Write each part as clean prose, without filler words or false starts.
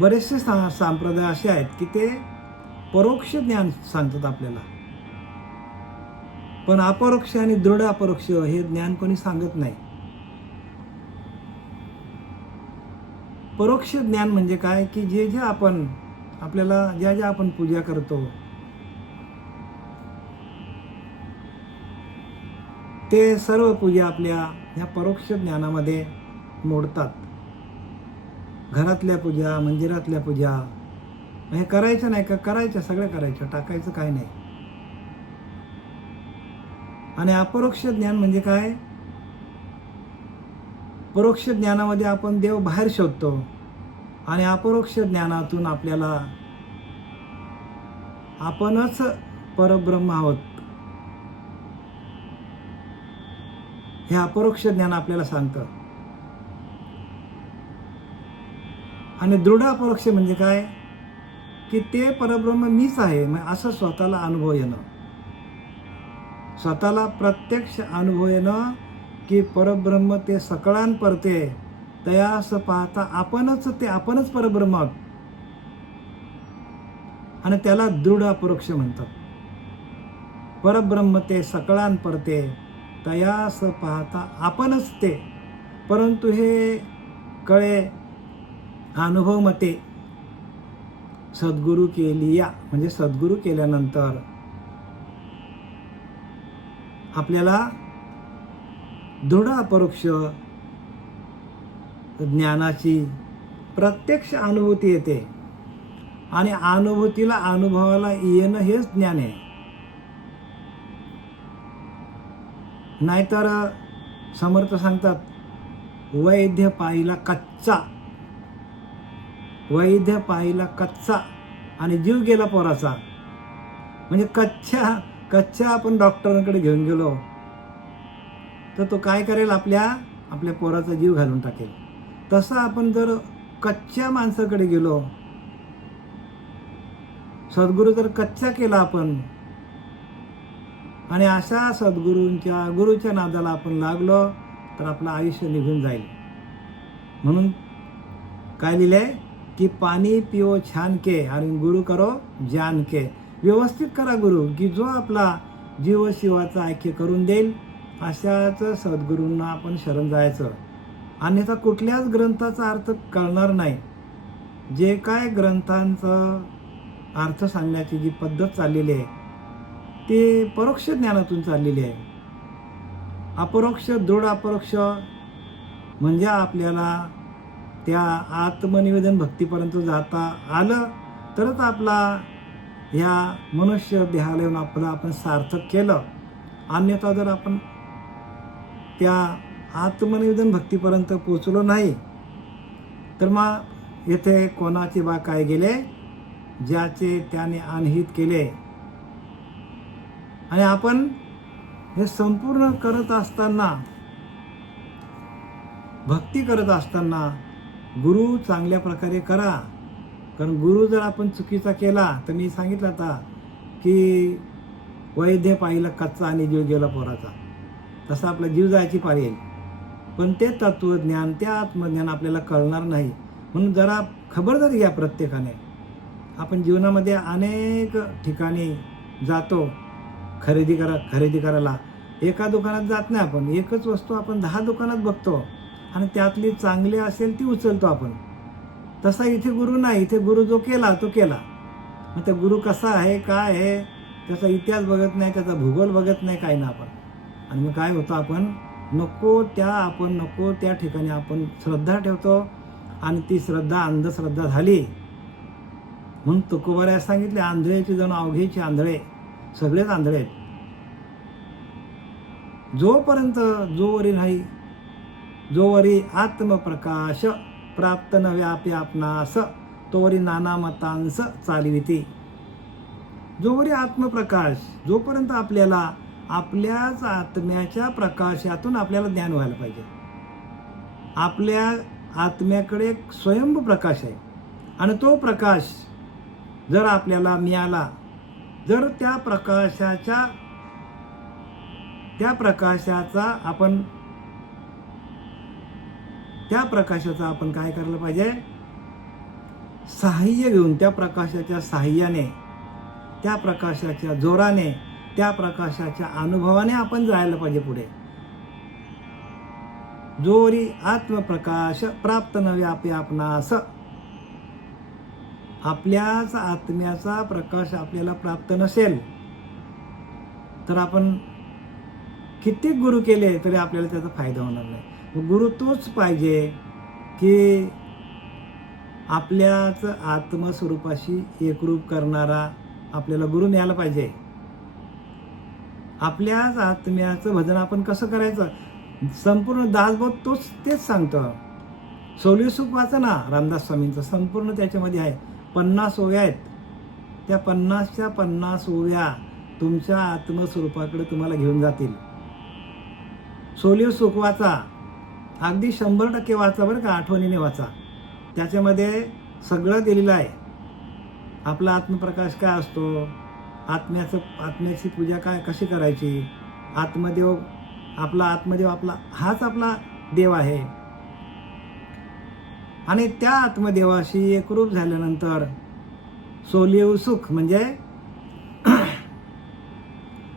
बरेचसे संप्रदाय असे आहेत की ते परोक्ष ज्ञान सांगतात आपल्याला, पण अपरोक्ष आणि दृढ अपरोक्ष हे ज्ञान कोणी सांगत नाही. परोक्ष ज्ञान म्हणजे काय की जे जे आपण आपल्याला ज्या ज्या आपण पूजा करतो ते सर्व पूजा आपल्या ह्या परोक्ष ज्ञानामध्ये मोडतात. घरातल्या पूजा, मंदिरातल्या पूजा हे करायचं नाही का? करायचं, सगळं करायचं, टाकायचं काय नाही. आणि अपरोक्ष ज्ञान म्हणजे काय? परोक्ष ज्ञानामध्ये आपण देव बाहेर शोधतो आणि अपरोक्ष ज्ञानातून आपल्याला आपणच परब्रह्म आहोत हे अपरोक्ष ज्ञान आपल्याला सांगतं. आणि दृढ अपरोक्ष म्हणजे काय की ते परब्रह्म मीच आहे असं स्वतःला अनुभव येणं, स्वतःला प्रत्यक्ष अनुभव येणं की परब्रह्म ते सकळान परते तयास पाहता आपणच परब्रह्म आहोत. आणि त्याला दृढ अपरोक्ष म्हणतात. परब्रह्म ते सकळान परते तयास पाहता आपणच ते, परंतु हे कळे अनुभव मते सद्गुरू केलिया, म्हणजे सद्गुरू केल्यानंतर आपल्याला दृढ अपरोक्ष ज्ञानाची प्रत्यक्ष अनुभूती येते. आणि अनुभूतीला अनुभवाला येणं हेच ज्ञान आहे. नाहीतर समर्थ सांगतात वैद्य पाहिला कच्चा, वैद्य पाहिला कच्चा आणि जीव गेला पोराचा. म्हणजे कच्च्या आपण डॉक्टरांकडे घेऊन गेलो तर तो काय करेल? आपल्या पोराचा जीव घालून टाकेल. तसं आपण जर कच्च्या माणसाकडे गेलो, सद्गुरू जर कच्चा केला आपण आणि अशा गुरुच्या नादाला आपण लागलो तर आपलं आयुष्य निघून जाईल. म्हणून काय लिहिलंय की पाणी पिओ छान के आणि गुरु करो जान के. व्यवस्थित करा गुरु की जो आपला जीव शिवाचा ऐक्य करून देईल अशाच सद्गुरूंना आपण शरण जायचं. अन्यथा कुठल्याच ग्रंथाचा अर्थ कळणार नाही. जे काय ग्रंथांचं अर्थ सांगण्याची जी पद्धत चाललेली आहे ते परोक्ष ज्ञानातून चाललेली आहे. अपरोक्ष दृढ अपरोक्ष म्हणजे आपल्याला त्या आत्मनिवेदन भक्तीपर्यंत जाता आलं तरच आपला ह्या मनुष्य देहाला येऊन आपण सार्थक केलं. अन्यथा जर आपण त्या आत्मनिवेदन भक्तीपर्यंत पोचलो नाही तर मग येथे कोणाचे बा काय गेले, ज्याचे त्याने अनहित केले. आणि आपण हे संपूर्ण करत असताना, भक्ती करत असताना गुरु चांगल्या प्रकारे करा. कारण गुरु जर आपण चुकीचा केला तर मी सांगितलं आता की वैद्य पाहिलं कच्चा आणि जीव गेला पोराचा, तसा आपला जीव जायची पाळी येईल. पण ते तत्वज्ञान, ते आत्मज्ञान आपल्याला कळणार नाही. म्हणून जरा खबरदारी घ्या प्रत्येकाने. आपण जीवनामध्ये अनेक ठिकाणी जातो खरेदी करायला. एका दुकानात जात नाही आपण, एकच वस्तू आपण 10 दुकानात बघतो आणि त्यातली चांगली असेल ती उचलतो आपण. तसा इथे गुरु नाही. इथे गुरु जो केला तो केला. मग त्या गुरु कसा आहे, काय आहे, त्याचा इतिहास बघत नाही, त्याचा भूगोल बघत नाही, काही ना आपण. आणि मग काय होतं, आपण नको त्या ठिकाणी आपण श्रद्धा ठेवतो आणि ती श्रद्धा अंधश्रद्धा झाली. म्हणून तुकोबाराया सांगितले आंधळेची जण अवघेची आंधळे, सगळेच आंधळे आहेत. जोपर्यंत जोवरी आत्मप्रकाश प्राप्त न व्यापी आपणास तोवरी नाना मतांस चालविती. जोवरी आत्मप्रकाश, जोपर्यंत आपल्याला आपल्याच आत्म्याच्या प्रकाशातून आपल्याला ज्ञान व्हायला पाहिजे. आपल्या आत्म्याकडे एक स्वयंभू प्रकाश आहे आणि तो प्रकाश जर आपल्याला मिळाला, जर त्या प्रकाशाचा आपण काय करायला पाहिजे, सहाय्य घेऊन, त्या प्रकाशाच्या सहाय्याने, त्या प्रकाशाच्या जोराने, त्या प्रकाशाच्या अनुभवाने आपण जायला पाहिजे पुढे. जोरी आत्मप्रकाश प्राप्त न व्यापे आपणास. आपल्याच आत्म्याचा प्रकाश आपल्याला प्राप्त नसेल तर आपण किती गुरु केले तरी आपल्याला त्याचा फायदा होणार नाही. गुरु तोच पाहिजे की आपल्याच आत्मस्वरूपाशी एकरूप करणारा आपल्याला गुरु मिळाला पाहिजे. आपल्याच आत्म्याचं भजन आपण कसं करायचं, संपूर्ण दासबोध तेच सांगतं. सोली सुख वाचा ना रामदास स्वामींचं, संपूर्ण त्याच्यामध्ये आहे. 50 ओव्या आहेत. त्या 50च्या 50 ओव्या तुमच्या आत्मस्वरूपाकडे तुम्हाला घेऊन जातील. सोली सुख वाचा, अगदी 100% वाचा बरं का, आठवणीने वाचा. त्याच्यामध्ये सगळं दिलेलं आहे. आपला आत्मप्रकाश काय असतो, आत्म्याची पूजा कशी करायची, आत्मदेव आपला हाच आपला देव आहे. आणि त्या आत्मदेवाशी एकरूप झाल्यानंतर सोलिव सुख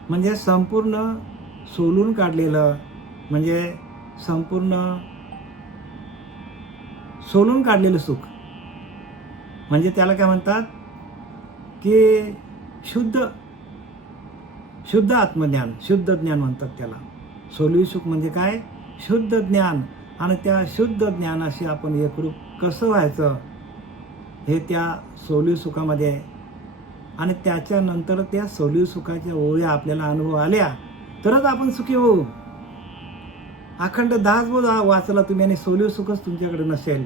म्हणजे संपूर्ण सोलून काढलेलं, म्हणजे संपूर्ण सोलून काढलेलं सुख, म्हणजे त्याला काय म्हणतात की शुद्ध आत्मज्ञान, शुद्ध ज्ञान म्हणतात त्याला. सोलिव सुख म्हणजे काय, शुद्ध ज्ञान. आणि त्या शुद्ध ज्ञानाशी आपण एकरूप कसं व्हायचं हे त्या सोलिव सुखामध्ये आहे. आणि त्याच्यानंतर त्या सोलिव सुखाच्या ओळ्या आपल्याला अनुभव आल्या तरच आपण सुखी होऊ. अखंड दासबोध वाचला तुम्ही आणि सोलिव सुखच तुमच्याकडे नसेल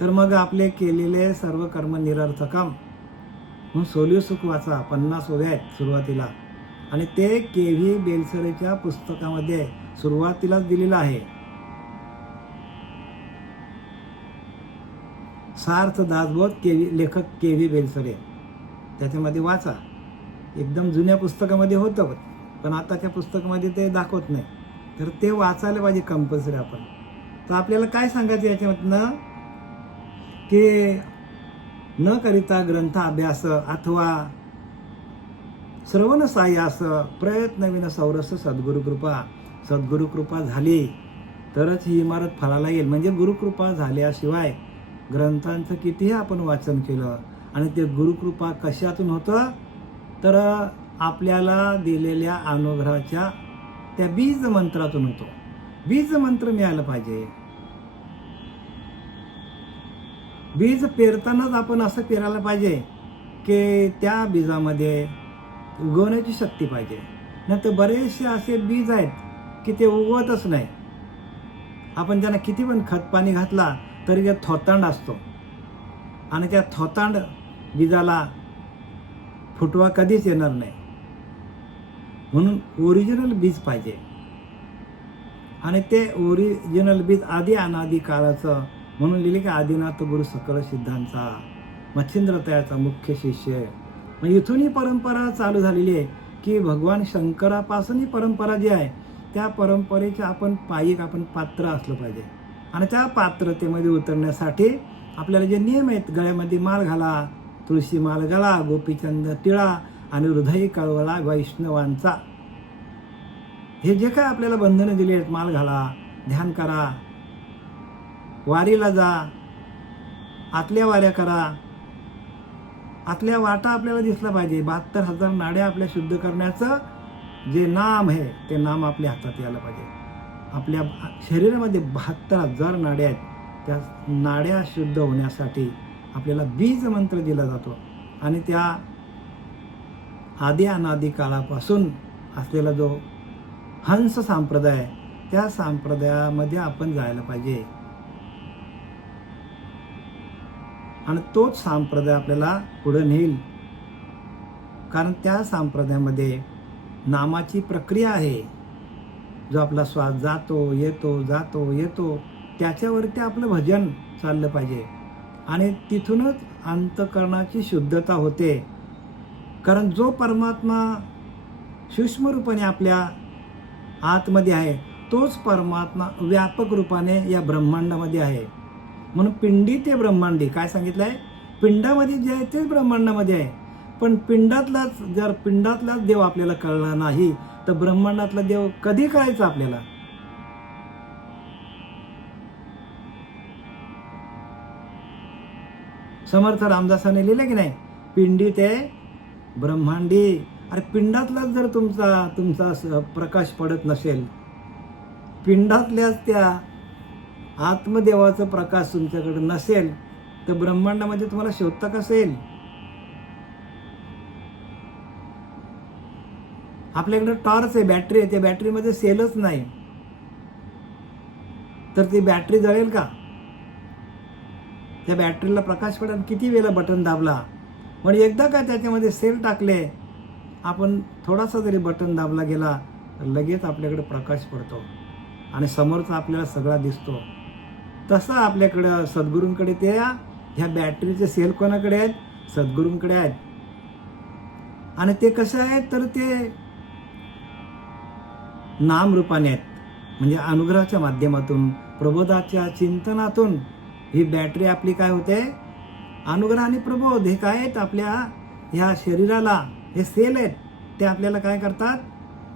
तर मग आपले केलेले सर्व कर्म निरर्थकम. म्हणून सोलिव सुख वाचा, 50 ओव्या आहेत सुरुवातीला. आणि ते के.व्ही. बेलसरेच्या पुस्तकामध्ये सुरुवातीलाच दिलेलं आहे. सार्थ दासबोध, लेखक के.व्ही. बेलसरे. त्याच्यामध्ये वाचा. एकदम जुन्या पुस्तकामध्ये होतं, पण आताच्या पुस्तकामध्ये ते दाखवत नाही. तर ते वाचायला पाहिजे कंपल्सरी आपण. तर आपल्याला काय सांगायचं याच्यामधनं की न करिता ग्रंथ अभ्यास अथवा श्रवण सायास प्रयत्नविन सौरस सद्गुरु कृपा झाली तरच ही इमारत फळाला येईल. म्हणजे गुरुकृपा झाल्याशिवाय ग्रंथांचं कितीही आपण वाचन केलं आणि ते गुरुकृपा कशातून होतं तर आपल्याला दिलेल्या अनुग्रहाच्या त्या बीज मंत्रातून होतो. बीज मंत्र मिळालं पाहिजे. बीज पेरतानाच आपण असं पेरायला पाहिजे की त्या बीजामध्ये उगवण्याची शक्ती पाहिजे. नाही तर बरेचसे असे बीज आहेत की ते उगवतच नाही. आपण त्यांना किती पण खत पाणी घातला तरी ते थोतांड असतो आणि त्या थोतांड बीजाला फुटवा कधीच येणार नाही. म्हणून ओरिजिनल बीज पाहिजे. आणि ते ओरिजिनल बीज आधी अनादी काळाचं, म्हणून लिहिले की आदिनाथ गुरु सकळ सिद्धांचा मच्छिंद्र तयाचा मुख्य शिष्य. म्हणजे इथून ही परंपरा चालू झालेली आहे की भगवान शंकरापासून ही परंपरा जी आहे त्या परंपरेचे आपण पात्र असलं पाहिजे. आणि त्या पात्रतेमध्ये उतरण्यासाठी आपल्याला जे नियम आहेत, गळ्यामध्ये माळ घाला, तुळशी माळ घाला, गोपीचंद टिळा आणि हृदय कळवळा वैष्णवांचा. हे जे काय आपल्याला बंधनं दिली आहेत, माळ घाला, ध्यान करा, वारीला जा, आतल्या वाऱ्या करा. आतल्या वाटा आपल्याला दिसला पाहिजे. 72,000 नाड्या आपल्या शुद्ध करण्याचं जे नाम आहे ते नाम आपल्या हातात यायला पाहिजे. आपल्या शरीरामध्ये 72,000 नाड्या आहेत. त्या नाड्या शुद्ध होण्यासाठी आपल्याला बीज मंत्र दिला जातो. आणि त्या आदी अनादी काळापासून असलेला जो हंस संप्रदाय, त्या संप्रदायामध्ये आपण जायला पाहिजे. आणि तोच संप्रदाय आपल्याला पुढे नेईल. कारण त्या संप्रदायामध्ये नामाची प्रक्रिया आहे. जो आपला श्वास जातो येतो त्याच्यावरती आपलं भजन चाललं पाहिजे. आणि तिथूनच अंतःकरणाची शुद्धता होते. कारण जो परमात्मा सूक्ष्म रूपाने आपल्या आतमध्ये आहे तोच परमात्मा व्यापक रूपाने या ब्रह्मांडामध्ये आहे. म्हणून पिंडी ते ब्रह्मांडी काय सांगितलंय, पिंडामध्ये जे आहे तेच ब्रह्मांडामध्ये आहे. पण पिंडातलाच देव आपल्याला कळला नाही तर ब्रह्मांडातला देव कधी कळायचा आपल्याला? समर्थ रामदासाने लिहिले की नाही, पिंडी ते ब्रह्मांडी. अरे पिंडातलाच जर तुमचा प्रकाश पडत नसेल, पिंडातल्याच त्या आत्मदेवाचा प्रकाश तुमच्याकडे नसेल तर ब्रह्मांडामध्ये तुम्हाला शोधता कसं येईल? आपल्याकडे टॉर्च आहे, बॅटरी आहे, त्या बॅटरीमध्ये सेलच नाही तर ती बॅटरी जळेल का? त्या बॅटरीला प्रकाश पडेल किती वेळा बटन दाबला, पण एकदा का त्याच्यामध्ये सेल टाकले, आपण थोडासा जरी बटन दाबला गेला तर लगेच आपल्याकडे प्रकाश पडतो आणि समोरचा आपल्याला सगळा दिसतो. तसं आपल्याकडं सद्गुरूंकडे ह्या बॅटरीचे सेल कोणाकडे आहेत? सद्गुरूंकडे आहेत. आणि ते कसं आहेत तर ते नामरूपाने आहेत, म्हणजे अनुग्रहाच्या माध्यमातून, प्रबोधाच्या चिंतनातून ही बॅटरी आपली काय होते? अनुग्रह आणि प्रबोध हे काय आहेत? आपल्या ह्या शरीराला हे सेल आहेत, ते आपल्याला काय करतात?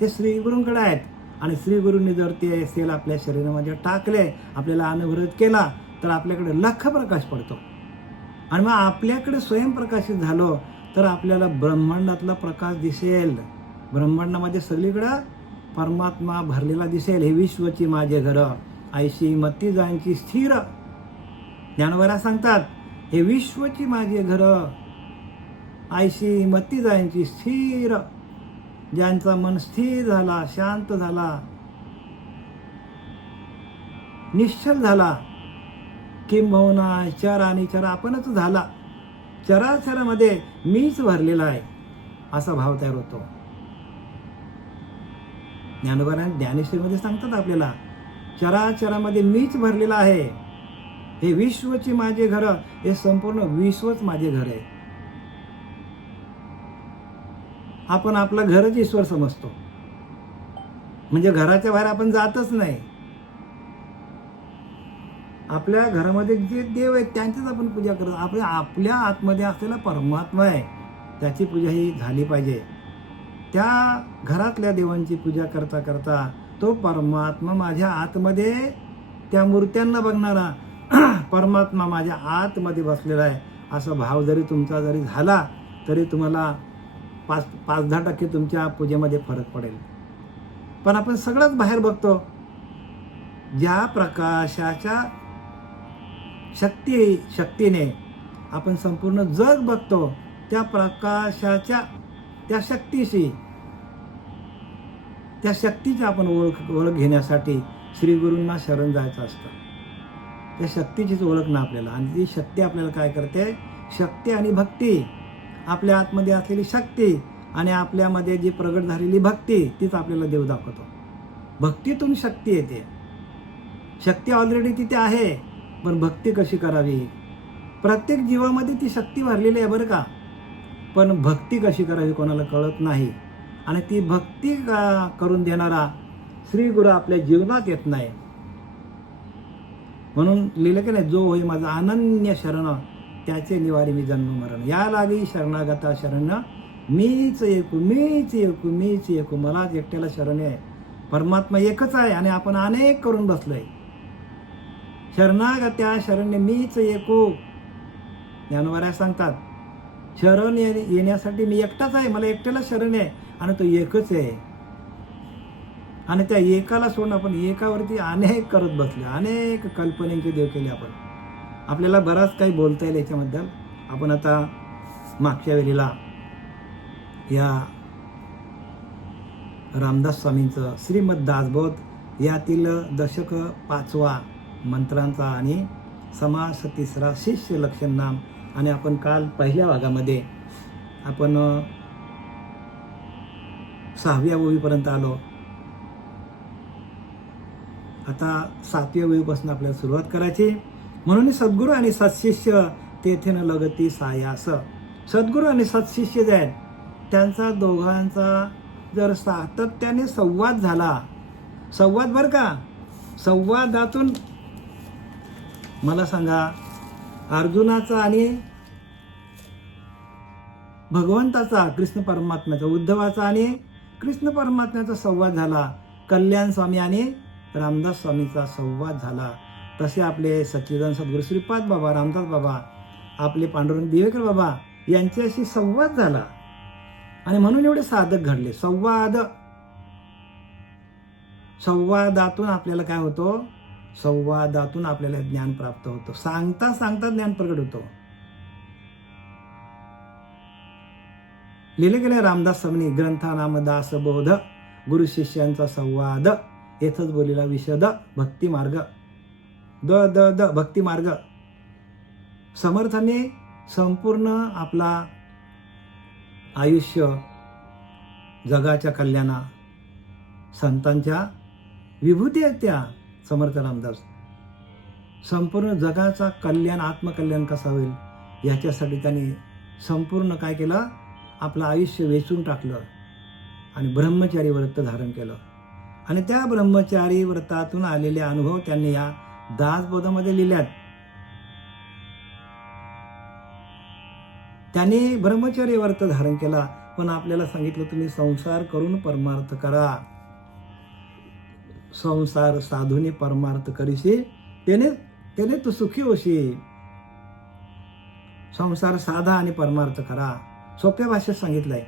ते श्रीगुरूंकडे आहेत. आणि श्रीगुरूंनी जर ते सेल आपल्या शरीरामध्ये टाकले, आपल्याला अनुग्रहित केला तर आपल्याकडे लख प्रकाश पडतो. आणि मग आपल्याकडे स्वयंप्रकाशित झालो तर आपल्याला ब्रह्मांडातला प्रकाश दिसेल. ब्रह्मांडामध्ये सगळीकडं परमात्मा भरलेला दिसेल. हे विश्वची माझे घर, ऐशी मती जायांची स्थिर. ज्ञानोबा सांगतात, हे विश्वची माझे घर, ऐशी मती जायांची स्थिर. ज्यांचा मन स्थिर झाला, शांत झाला, निश्चल झाला, किंबहुना चर आणि चर आपणच झाला, चराचरामध्ये मीच भरलेला आहे असा भाव तयार होतो. ज्ञानोबा ज्ञानेश्वरीमध्ये सांगतात आपल्याला, चराचरामध्ये मीच भरलेला आहे. हे विश्वची माझे घर, हे संपूर्ण विश्वच माझे घर आहे. आपण आपलं घरच ईश्वर समजतो, म्हणजे घराच्या बाहेर आपण जातच नाही. आपल्या घरामध्ये जे देव आहेत त्यांचीच आपण पूजा करतो. आपल्या आतमध्ये असलेला परमात्मा आहे त्याची पूजा ही झाली पाहिजे. त्या घरातल्या देवांची पूजा करता करता तो परमात्मा माझ्या आतमध्ये, त्या मूर्त्यांना बघणारा परमात्मा माझ्या आतमध्ये बसलेला आहे असा भाव जरी तुमचा जरी झाला तरी तुम्हाला 5-10% तुमच्या पूजेमध्ये फरक पडेल. पण आपण सगळंच बाहेर बघतो. ज्या प्रकाशाच्या शक्तीने आपण संपूर्ण जग बघतो, त्या प्रकाशाच्या त्या शक्तीची आपण ओळख घेण्यासाठी श्रीगुरूंना शरण जायचं असतं. त्या शक्तीचीच ओळख ना आपल्याला. आणि ती शक्ती आपल्याला काय करते? शक्ती आणि भक्ती, आपल्या आतमध्ये असलेली शक्ती आणि आपल्यामध्ये जी प्रगट झालेली भक्ती, तीच आपल्याला देव दाखवतो. भक्तीतून शक्ती येते. शक्ती ऑलरेडी तिथे आहे, पण भक्ती कशी करावी? प्रत्येक जीवामध्ये ती शक्ती भरलेली आहे बरं का, पण भक्ती कशी करावी कोणाला कळत नाही. आणि ती भक्ती करून देणारा श्रीगुरू आपल्या जीवनात येत नाही. म्हणून लिहिलं की नाही, जो होय माझा अनन्य शरण, त्याचे निवारी मी जन्म मरण. या लागी शरणागता शरण, मीच एकू, मलाच एकट्याला शरण आहे. परमात्मा एकच आहे आणि आपण अनेक करून बसलोय. शरणागत्या शरण्य मीच एकू. ज्ञानोबा सांगतात, शरण येण्यासाठी मी एकटाच आहे, मला एकट्याला शरण आहे आणि तो एकच आहे. आणि त्या एकाला सोडून आपण एकावरती अनेक करत बसले, अनेक कल्पनेचे देव केले. आपल्याला बराच काही बोलता येईल याच्याबद्दल. आपण आता मागच्या वेळेला या रामदास स्वामींचं श्रीमद दासबोध यातील दशक 5वा मंत्रांचा आणि समास 3रा शिष्य लक्षण नाम, आणि आपण काल पहिल्या भागामध्ये आपण 6व्या ओळीपर्यंत आलो. आता 7व्या ओळीपासून आपल्याला सुरुवात करायची. म्हणून सद्गुरू आणि सत्शिष्य तेथे न लगती सायास. सद्गुरू आणि सत्शिष्य जे आहेत त्यांचा दोघांचा जर सातत्याने संवाद झाला, संवाद बरं का, संवादातून मला सांगा, अर्जुनाचा आणि भगवंताचा, कृष्ण परमात्म्याचा, उद्धवाचा आणि कृष्ण परमात्म्याचा संवाद झाला. कल्याण स्वामी आणि रामदास स्वामीचा संवाद झाला. तसे आपले सच्चिदानंद सद्गुरू श्रीपाद बाबा, रामदास बाबा, आपले पांडुरंग दिवेकर बाबा यांच्याशी संवाद झाला. आणि म्हणून एवढे साधक घडले. संवादातून आपल्याला काय होतो? संवादातून आपल्याला ज्ञान प्राप्त होतं. सांगता सांगता ज्ञान प्रगट होतो. लिहिले गेले रामदास स्वामी ग्रंथा नाम दास बोध, गुरु शिष्यांचा संवाद, येथच बोलीला विशद भक्ती मार्ग. द भक्ती मार्ग. समर्थाने संपूर्ण आपला आयुष्य जगाच्या कल्याणा, संतांच्या विभूती आहेत त्या. समर्थ रामदास संपूर्ण जगाचा कल्याण, आत्मकल्याण कसा होईल याच्यासाठी त्यांनी संपूर्ण काय केलं? आपलं आयुष्य वेचून टाकलं आणि ब्रह्मचारी व्रत धारण केलं. आणि त्या ब्रह्मचारी व्रतातून आलेले अनुभव त्यांनी या दासबोधामध्ये लिहिल्यात. त्यांनी ब्रह्मचर्य व्रत धारण केला, पण आपल्याला सांगितलं तुम्ही संसार करून परमार्थ करा. संसार साधूने परमार्थ करीशी त्याने तू सुखी होशील. संसार साधा आणि परमार्थ करा, सोप्या भाषेत सांगितलंय.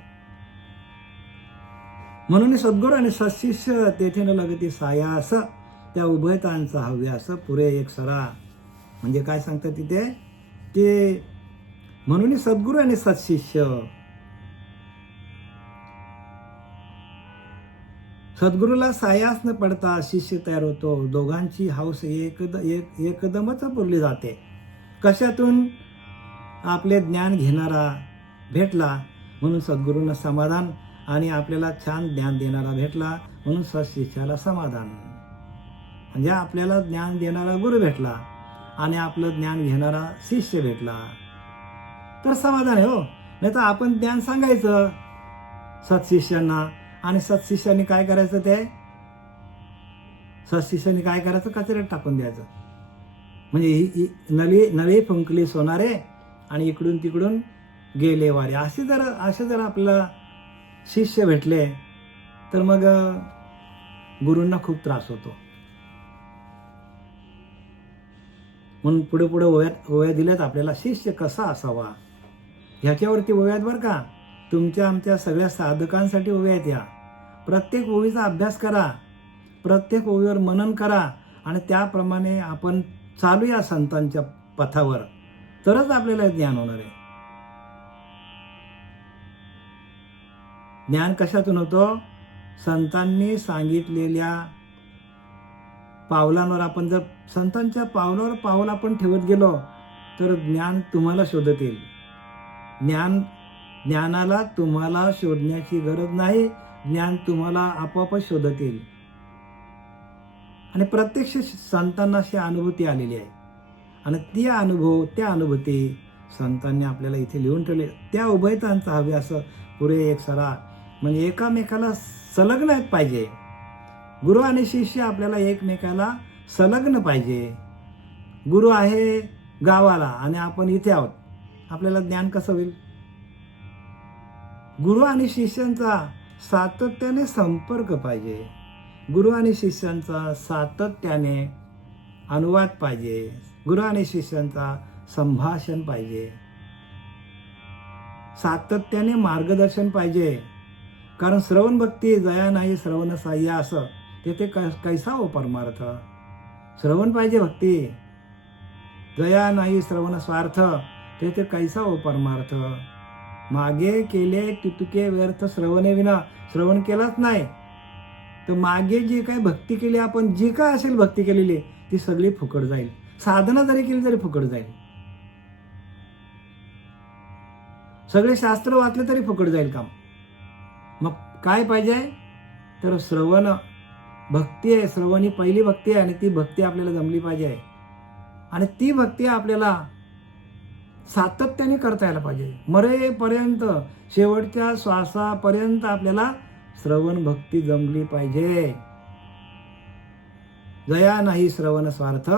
म्हणून सद्गुरू आणि सत्शिष्य तेथे न लगती सायास, त्या उभयतांचा हव्यास पुरे एक सरा. म्हणजे काय सांगतात तिथे? ते म्हणून सद्गुरू आणि सत्शिष्य, सद्गुरूला सायास न पडता शिष्य तयार होतो. दोघांची हौस एकदमच पुरली जाते. कशातून? आपले ज्ञान घेणारा भेटला म्हणून सद्गुरूंना समाधान, आणि आपल्याला छान ज्ञान देणारा भेटला म्हणून सत्शिष्याला समाधान. म्हणजे आपल्याला ज्ञान देणारा गुरु भेटला आणि आपलं ज्ञान घेणारा शिष्य भेटला तर समाधान आहे हो. नाही तर आपण ज्ञान सांगायचं सत्शिष्यांना, आणि सत्शिष्यांनी काय करायचं? ते सत्शिष्यांनी काय करायचं? कचऱ्यात टाकून द्यायचं. म्हणजे नवे फुंकले सोनारे आणि इकडून तिकडून गेले वारे. असे जर आपल्याला शिष्य भेटले तर मग गुरूंना खूप त्रास होतो. म्हणून पुढे पुढे ओव्या दिल्यात आपल्याला, शिष्य कसा असावा ह्याच्यावरती ओव्या आहेत बरं का. तुमच्या आमच्या सगळ्या साधकांसाठी ओव्या आहेत या. प्रत्येक ओवीचा अभ्यास करा, प्रत्येक ओवीवर मनन करा आणि त्याप्रमाणे आपण चालूया संतांच्या पथावर, तरच आपल्याला ज्ञान होणार आहे. ज्ञान कशातून होतं? संतांनी सांगितलेल्या पावलांवर आपण जर संतांच्या पावलावर पाऊल आपण ठेवत गेलो तर ज्ञान तुम्हाला शोधत येईल. ज्ञानाला तुम्हाला शोधण्याची गरज नाही, ज्ञान तुम्हाला आपोआपच शोधत येईल. आणि प्रत्यक्ष संतांना अशी अनुभूती आलेली आहे आणि ती अनुभव, त्या अनुभूती संतांनी आपल्याला इथे लिहून ठेवले. त्या उभयतांचा हव्यास पुरे एक सरा. म्हणजे एकामेकाला संलग्न आहेत पाहिजे. गुरु आणि शिष्य आपल्याला एकमेकाला संलग्न पाहिजे. गुरु आहे गावाला आणि आपण इथे आहोत, आपल्याला ज्ञान कसं होईल? गुरु आणि शिष्यांचा सातत्याने संपर्क पाहिजे. गुरु आणि शिष्यांचा सातत्याने अनुवाद पाहिजे. गुरु आणि शिष्यांचा संभाषण पाहिजे. सातत्याने मार्गदर्शन पाहिजे. कारण श्रवण भक्ती जया नाही श्रवण साह्य, असं तेथे कैसा हो परमार्थ. श्रवण पाहिजे भक्ती, जया नाही श्रवण स्वार्थ, तेथे कैसा हो परमार्थ. मागे केले तुतुके व्यर्थ श्रवणे विना. श्रवण केलाच नाही तर मागे जी काय भक्ती केली आपण, जी काय असेल भक्ती केलेली ती सगळी फुकट जाईल. साधना जरी केली तरी फुकट जाईल. सगळे शास्त्र वाचले तरी फुकट जाईल काम. मग काय पाहिजे? तर श्रवण भक्ती आहे. श्रवण ही पहिली भक्ती आहे आणि ती भक्ती आपल्याला जमली पाहिजे. आणि ती भक्ती आपल्याला सातत्याने करता यायला पाहिजे. मरेपर्यंत, शेवटच्या श्वासापर्यंत आपल्याला श्रवण भक्ती जमली पाहिजे. जया नाही श्रवण स्वार्थ,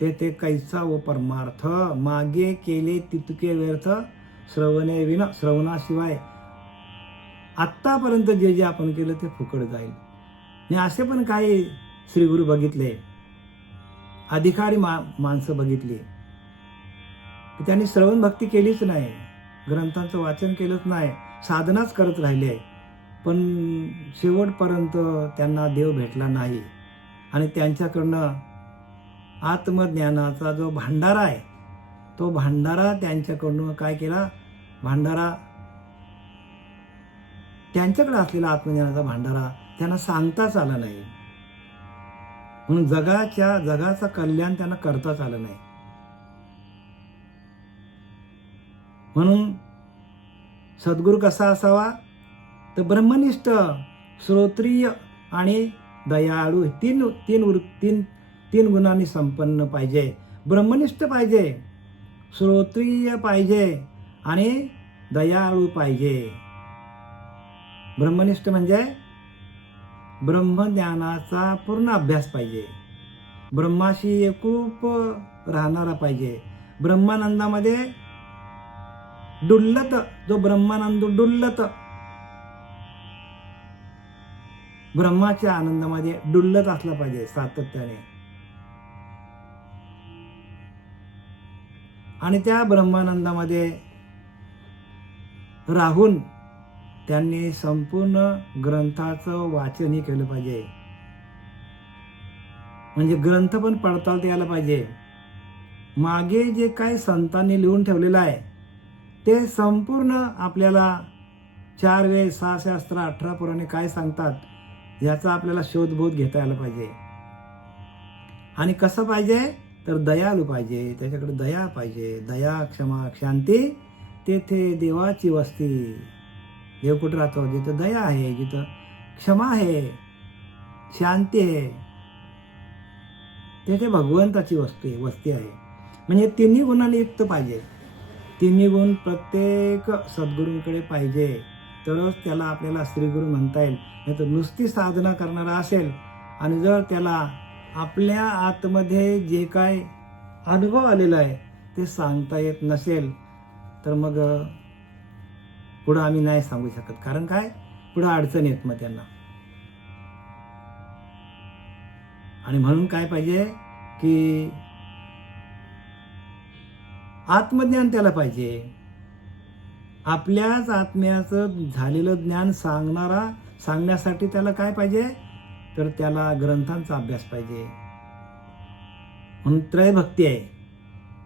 ते कैसा व परमार्थ, मागे केले तितके व्यर्थ, श्रवणे विना, श्रवणाशिवाय आत्तापर्यंत जे जे आपण केलं ते फुकट जाईल. आणि असे पण काही श्रीगुरु बघितले, अधिकारी माणसं बघितली, त्यांनी श्रवण भक्ती केलीच नाही, ग्रंथांचं वाचन केलंच नाही, साधनाच करत राहिले, पण शेवटपर्यंत त्यांना देव भेटला नाही. आणि त्यांच्याकडनं आत्मज्ञानाचा जो भांडारा आहे, तो भांडारा त्यांच्याकडून काय केला, भांडारा त्यांच्याकडे असलेला आत्मज्ञानाचा भांडारा त्यांना सांगताच आला नाही. म्हणून जगाचं कल्याण त्यांना करताच आलं नाही. म्हणून सद्गुरू कसा असावा, तर ब्रह्मनिष्ठ, श्रोत्रिय आणि दयाळू, तीन गुणांनी संपन्न पाहिजे. ब्रह्मनिष्ठ पाहिजे, श्रोत्रिय पाहिजे आणि दयाळू पाहिजे. ब्रह्मनिष्ठ म्हणजे ब्रह्मज्ञानाचा पूर्ण अभ्यास पाहिजे, ब्रह्माशी एकरूप राहणारा पाहिजे, ब्रह्मानंदामध्ये डुल्लत, जो ब्रह्मानंद डुल्लत, ब्रह्माच्या आनंदामध्ये डुल्लत असला पाहिजे सातत्याने. आणि त्या ब्रह्मानंदामध्ये राहून त्यांनी संपूर्ण ग्रंथाचं वाचनही केलं पाहिजे. म्हणजे ग्रंथ पण पडताळता यायला पाहिजे. मागे जे काही संतांनी लिहून ठेवलेलं आहे ते संपूर्ण आपल्याला 4 वेद, 6 शास्त्र, 18 पुराणे काय सांगतात याचा आपल्याला शोधबोध घेता आला पाहिजे. आणि कसं पाहिजे, तर दयाळू पाहिजे, त्याच्याकडे दया पाहिजे. दया, क्षमा, शांती, तेथे देवाची वस्ती. देव कुठं राहतो, जिथं दया आहे, जिथं क्षमा आहे, शांती आहे, तेथे भगवंताची वस्ती आहे. म्हणजे तिन्ही गुणांनी युक्त पाहिजे. तिन्ही गुण प्रत्येक सद्गुरूंकडे पाहिजे, तरच त्याला आपल्याला श्रीगुरू म्हणता येईल. नाही तर नुसती साधना करणारा असेल आणि जर त्याला आपल्या आतमध्ये जे काय अनुभव आलेला आहे ते सांगता येत नसेल, तर मग पुढं आम्ही नाही सांगू शकत. कारण काय, पुढं अडचण येत मग त्यांना. आणि म्हणून काय पाहिजे की आत्मज्ञान त्याला पाहिजे. आपल्याच आत्म्याचं झालेलं ज्ञान सांगण्यासाठी त्याला काय पाहिजे, तर त्याला ग्रंथांचा अभ्यास पाहिजे. म्हणून त्रयभक्ती आहे.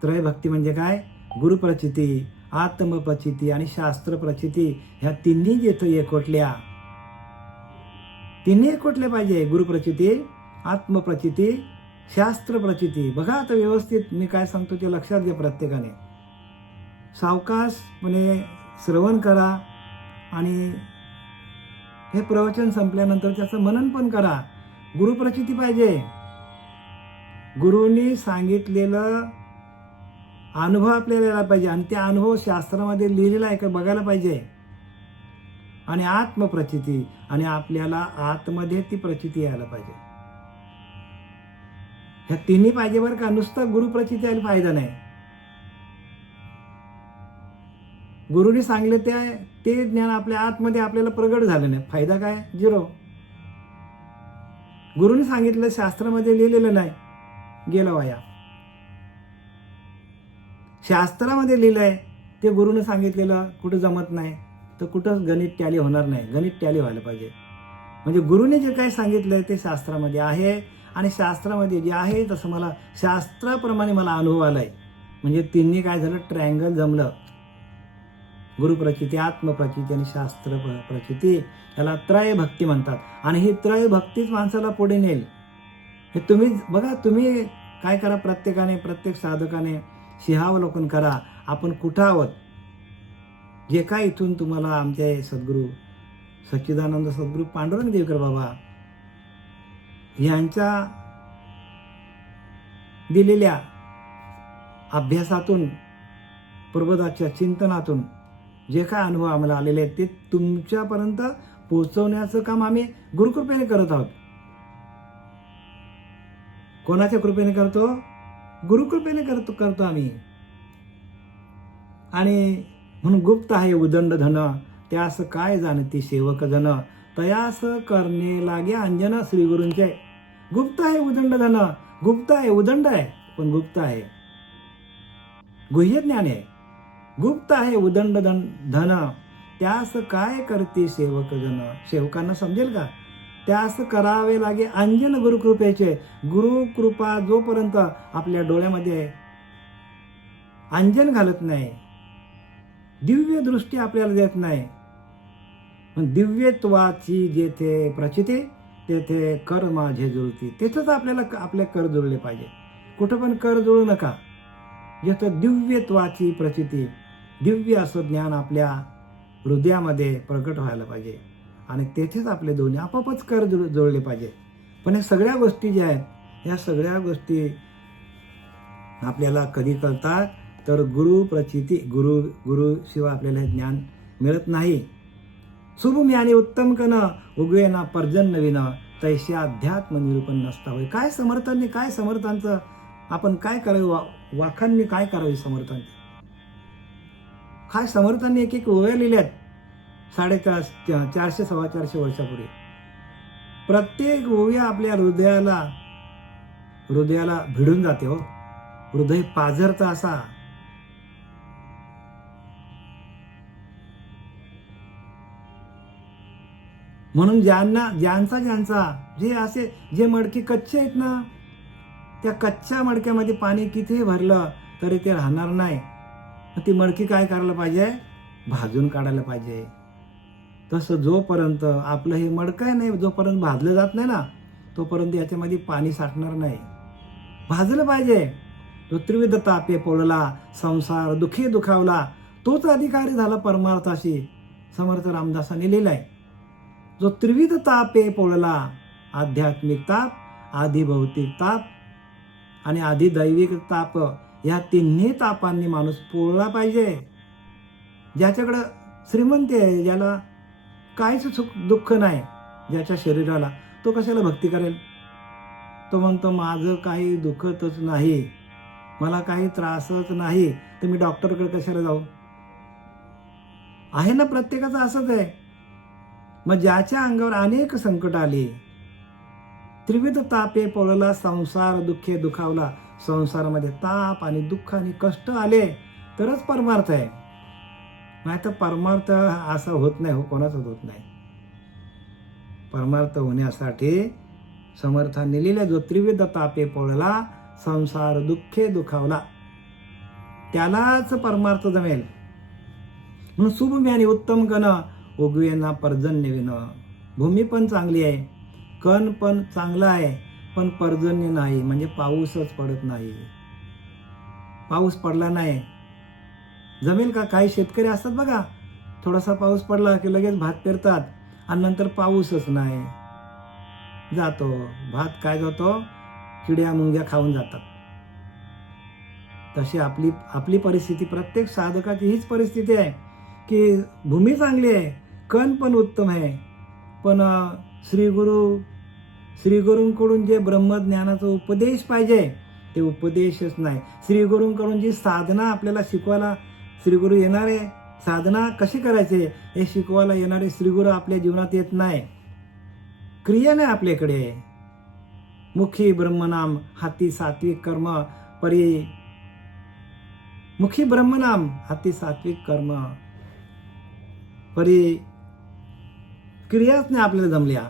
त्रयभक्ती म्हणजे काय, गुरुप्रचिती, आत्मप्रचिती आणि शास्त्रप्रचिती, ह्या तिन्ही जिथं एकवटल्या, तिन्ही एकवटल्या पाहिजे. गुरुप्रचिती, आत्मप्रचिती, शास्त्रप्रचिती. बघा आता व्यवस्थित मी काय सांगतो ते लक्षात घ्या. प्रत्येकाने सावकाशपणे श्रवण करा आणि हे प्रवचन संपल्यानंतर त्याचं मनन पण करा. गुरुप्रचिती पाहिजे. गुरुनी सांगितलेलं अनुभव आपल्याला यायला पाहिजे आणि त्या अनुभव शास्त्रामध्ये लिहिलेला आहे का बघायला पाहिजे. आणि आत्मप्रचिती, आणि आपल्याला आतमध्ये ती प्रचिती यायला पाहिजे. ह्या तिन्ही पाहिजे बरं का. नुसतं गुरुप्रचिती यायला फायदा नाही. गुरुनी सांगले ते ज्ञान आपल्या आतमध्ये आपल्याला प्रगट झालं नाही, फायदा काय, 0. गुरुनी सांगितलं शास्त्रामध्ये लिहिलेलं नाही, गेलं वाया. शास्त्रामध्ये लिहिलंय ते गुरुने सांगितलेलं कुठं जमत नाही, तर कुठं गणित टॅली होणार नाही. गणित टॅली व्हायला पाहिजे. म्हणजे गुरुने जे काही सांगितलंय ते शास्त्रामध्ये आहे आणि शास्त्रामध्ये जे आहे तसं मला शास्त्राप्रमाणे मला अनुभव आलाय. म्हणजे तिन्ही काय झालं, ट्रायंगल जमलं. गुरुप्रचिती, आत्मप्रचिती आणि शास्त्र प्रचिती, याला त्रयभक्ती म्हणतात. आणि ही त्रयभक्तीच माणसाला पुढे नेईल. हे तुम्ही बघा, तुम्ही काय करा, प्रत्येकाने, प्रत्येक साधकाने सिंहावलोकन करा. आपण कुठं आहोत. जे काय इथून तुम्हाला आमचे सद्गुरू सच्चिदानंद सद्गुरू पांडुरंग देवकर बाबा यांच्या दिलेल्या अभ्यासातून, प्रबोधाच्या चिंतनातून जे काय अनुभव आम्हाला आलेले आहेत ते तुमच्यापर्यंत पोहोचवण्याचं काम आम्ही गुरुकृपेने करत आहोत. कोणाच्या कृपेने करतो, गुरुकृपेने करतो आम्ही. आणि म्हणून गुप्त आहे उदंड धन, त्यास काय जाणती सेवक जन, तयास करणे लागे अंजन श्री गुरूंचे. गुप्त आहे उदंड धन, गुप्त आहे, उदंड आहे पण गुप्त आहे, गुह्य ज्ञान आहे. गुप्त आहे उदंड धन, त्यास काय करते सेवक जन. सेवकांना समजेल का? त्यास करावे लागे अंजन गुरुकृपेचे. गुरुकृपा जोपर्यंत आपल्या डोळ्यामध्ये अंजन घालत नाही, दिव्य दृष्टी आपल्याला देत नाही, दिव्यत्वाची जेथे प्रचिती तेथे कर माझे जुळती. तेथेच आपल्याला आपले कर जुळले पाहिजे. कुठं पण कर जुळू नका. जिथं दिव्यत्वाची प्रचिती, दिव्य असं ज्ञान आपल्या हृदयामध्ये प्रकट व्हायला पाहिजे आणि तेथेच आपले दोन्ही आपोआपच कर जुळले पाहिजे. पण या सगळ्या गोष्टी ज्या आहेत, या सगळ्या गोष्टी आपल्याला कधी कळतात तर गुरु प्रचिती, गुरु शिवाय आपल्याला ज्ञान मिळत नाही. शुभमी आणि उत्तम कन उगवे ना पर्जन्य विन, तैसे अध्यात्म निरूपण नसता होय. काय समर्थांनी, काय समर्थांचं आपण काय करावं, वाखांनी काय करावे समर्थांनी. काय समर्थांनी एक एक ओव्या लिहिल्यात 450 450 वर्षापूर्वी. प्रत्येक ओव्या आपल्या हृदयाला भिडून जाते हो. हृदय पाझरतं असा. म्हणून ज्यांचा जे असे जे मडके कच्चे आहेत ना, त्या कच्च्या मडक्यामध्ये पाणी कितीही भरलं तरी ते राहणार नाही. ती मडकी काय करायला पाहिजे? भाजून काढायला पाहिजे. तसं जोपर्यंत आपलं हे मडकं आहे नाही, जोपर्यंत भाजलं जात नाही ना, तोपर्यंत याच्यामध्ये पाणी साठणार नाही. भाजलं पाहिजे. तो त्रिविध तापे पोळला, संसार दुखी दुखावला, तोच अधिकारी झाला परमार्थाशी. समर्थ रामदासांनी लिहिलाय. जो त्रिविध तापे पोळला, आध्यात्मिक ताप, आधी भौतिक ताप आणि आधी दैविक ताप, या तिन्ही तापांनी माणूस पोळला पाहिजे. ज्याच्याकडं श्रीमंत आहे, ज्याला काहीच दुःख नाही, ज्याच्या शरीराला, तो कशाला भक्ती करेल? तो म्हणतो माझं काही दुखतच नाही, मला काही त्रासच नाही, तर मी डॉक्टरकडे कशाला जाऊ? आहे ना, प्रत्येकाचं असंच आहे. मग ज्याच्या अंगावर अनेक संकट आली, त्रिविध तापे पोळला, संसार दुःखे दुखावला, संसारामध्ये ताप आणि दुःख आणि कष्ट आले तरच परमार्थ आहे. नाही तर परमार्थ असं होत नाही हो, कोणाचाच होत नाही. परमार्थ होण्यासाठी समर्थांनी लिहिलं, जो त्रिविध तापे पोळला, संसार दुःखे दुखावला, त्यालाच परमार्थ जमेल. म्हणून शुभमी आणि उत्तम कण उगवेना पर्जन्य विन. भूमी पण चांगली आहे, कण पण चांगला आहे, पण पर्जन्य नाही, म्हणजे पाऊसच पडत नाही. पाऊस पडला नाही जमेल का? काही शेतकरी असतात बघा, थोडासा पाऊस पडला की लगेच भात पेरतात आणि नंतर पाऊसच नाही, जातो भात, काय जातो, किड्या मुंग्या खाऊन जातात. तशी आपली परिस्थिती, प्रत्येक साधकाची हीच परिस्थिती आहे की भूमी चांगली आहे, कण पण उत्तम आहे, पण श्रीगुरूंकडून जे ब्रह्मज्ञानाचा उपदेश पाहिजे ते उपदेशच नाही. श्रीगुरूंकडून जी साधना आपल्याला शिकवायला श्रीगुरू येणारे, साधना कशी करायचे हे शिकवायला येणारे श्रीगुरू आपल्या जीवनात येत नाही. क्रिया नाही आपल्याकडे. मुखी ब्रह्मनाम हाती सात्विक कर्म परी, मुखी ब्रह्मनाम हाती सात्विक कर्म परी, क्रियाच नाही आपल्याला जमल्या.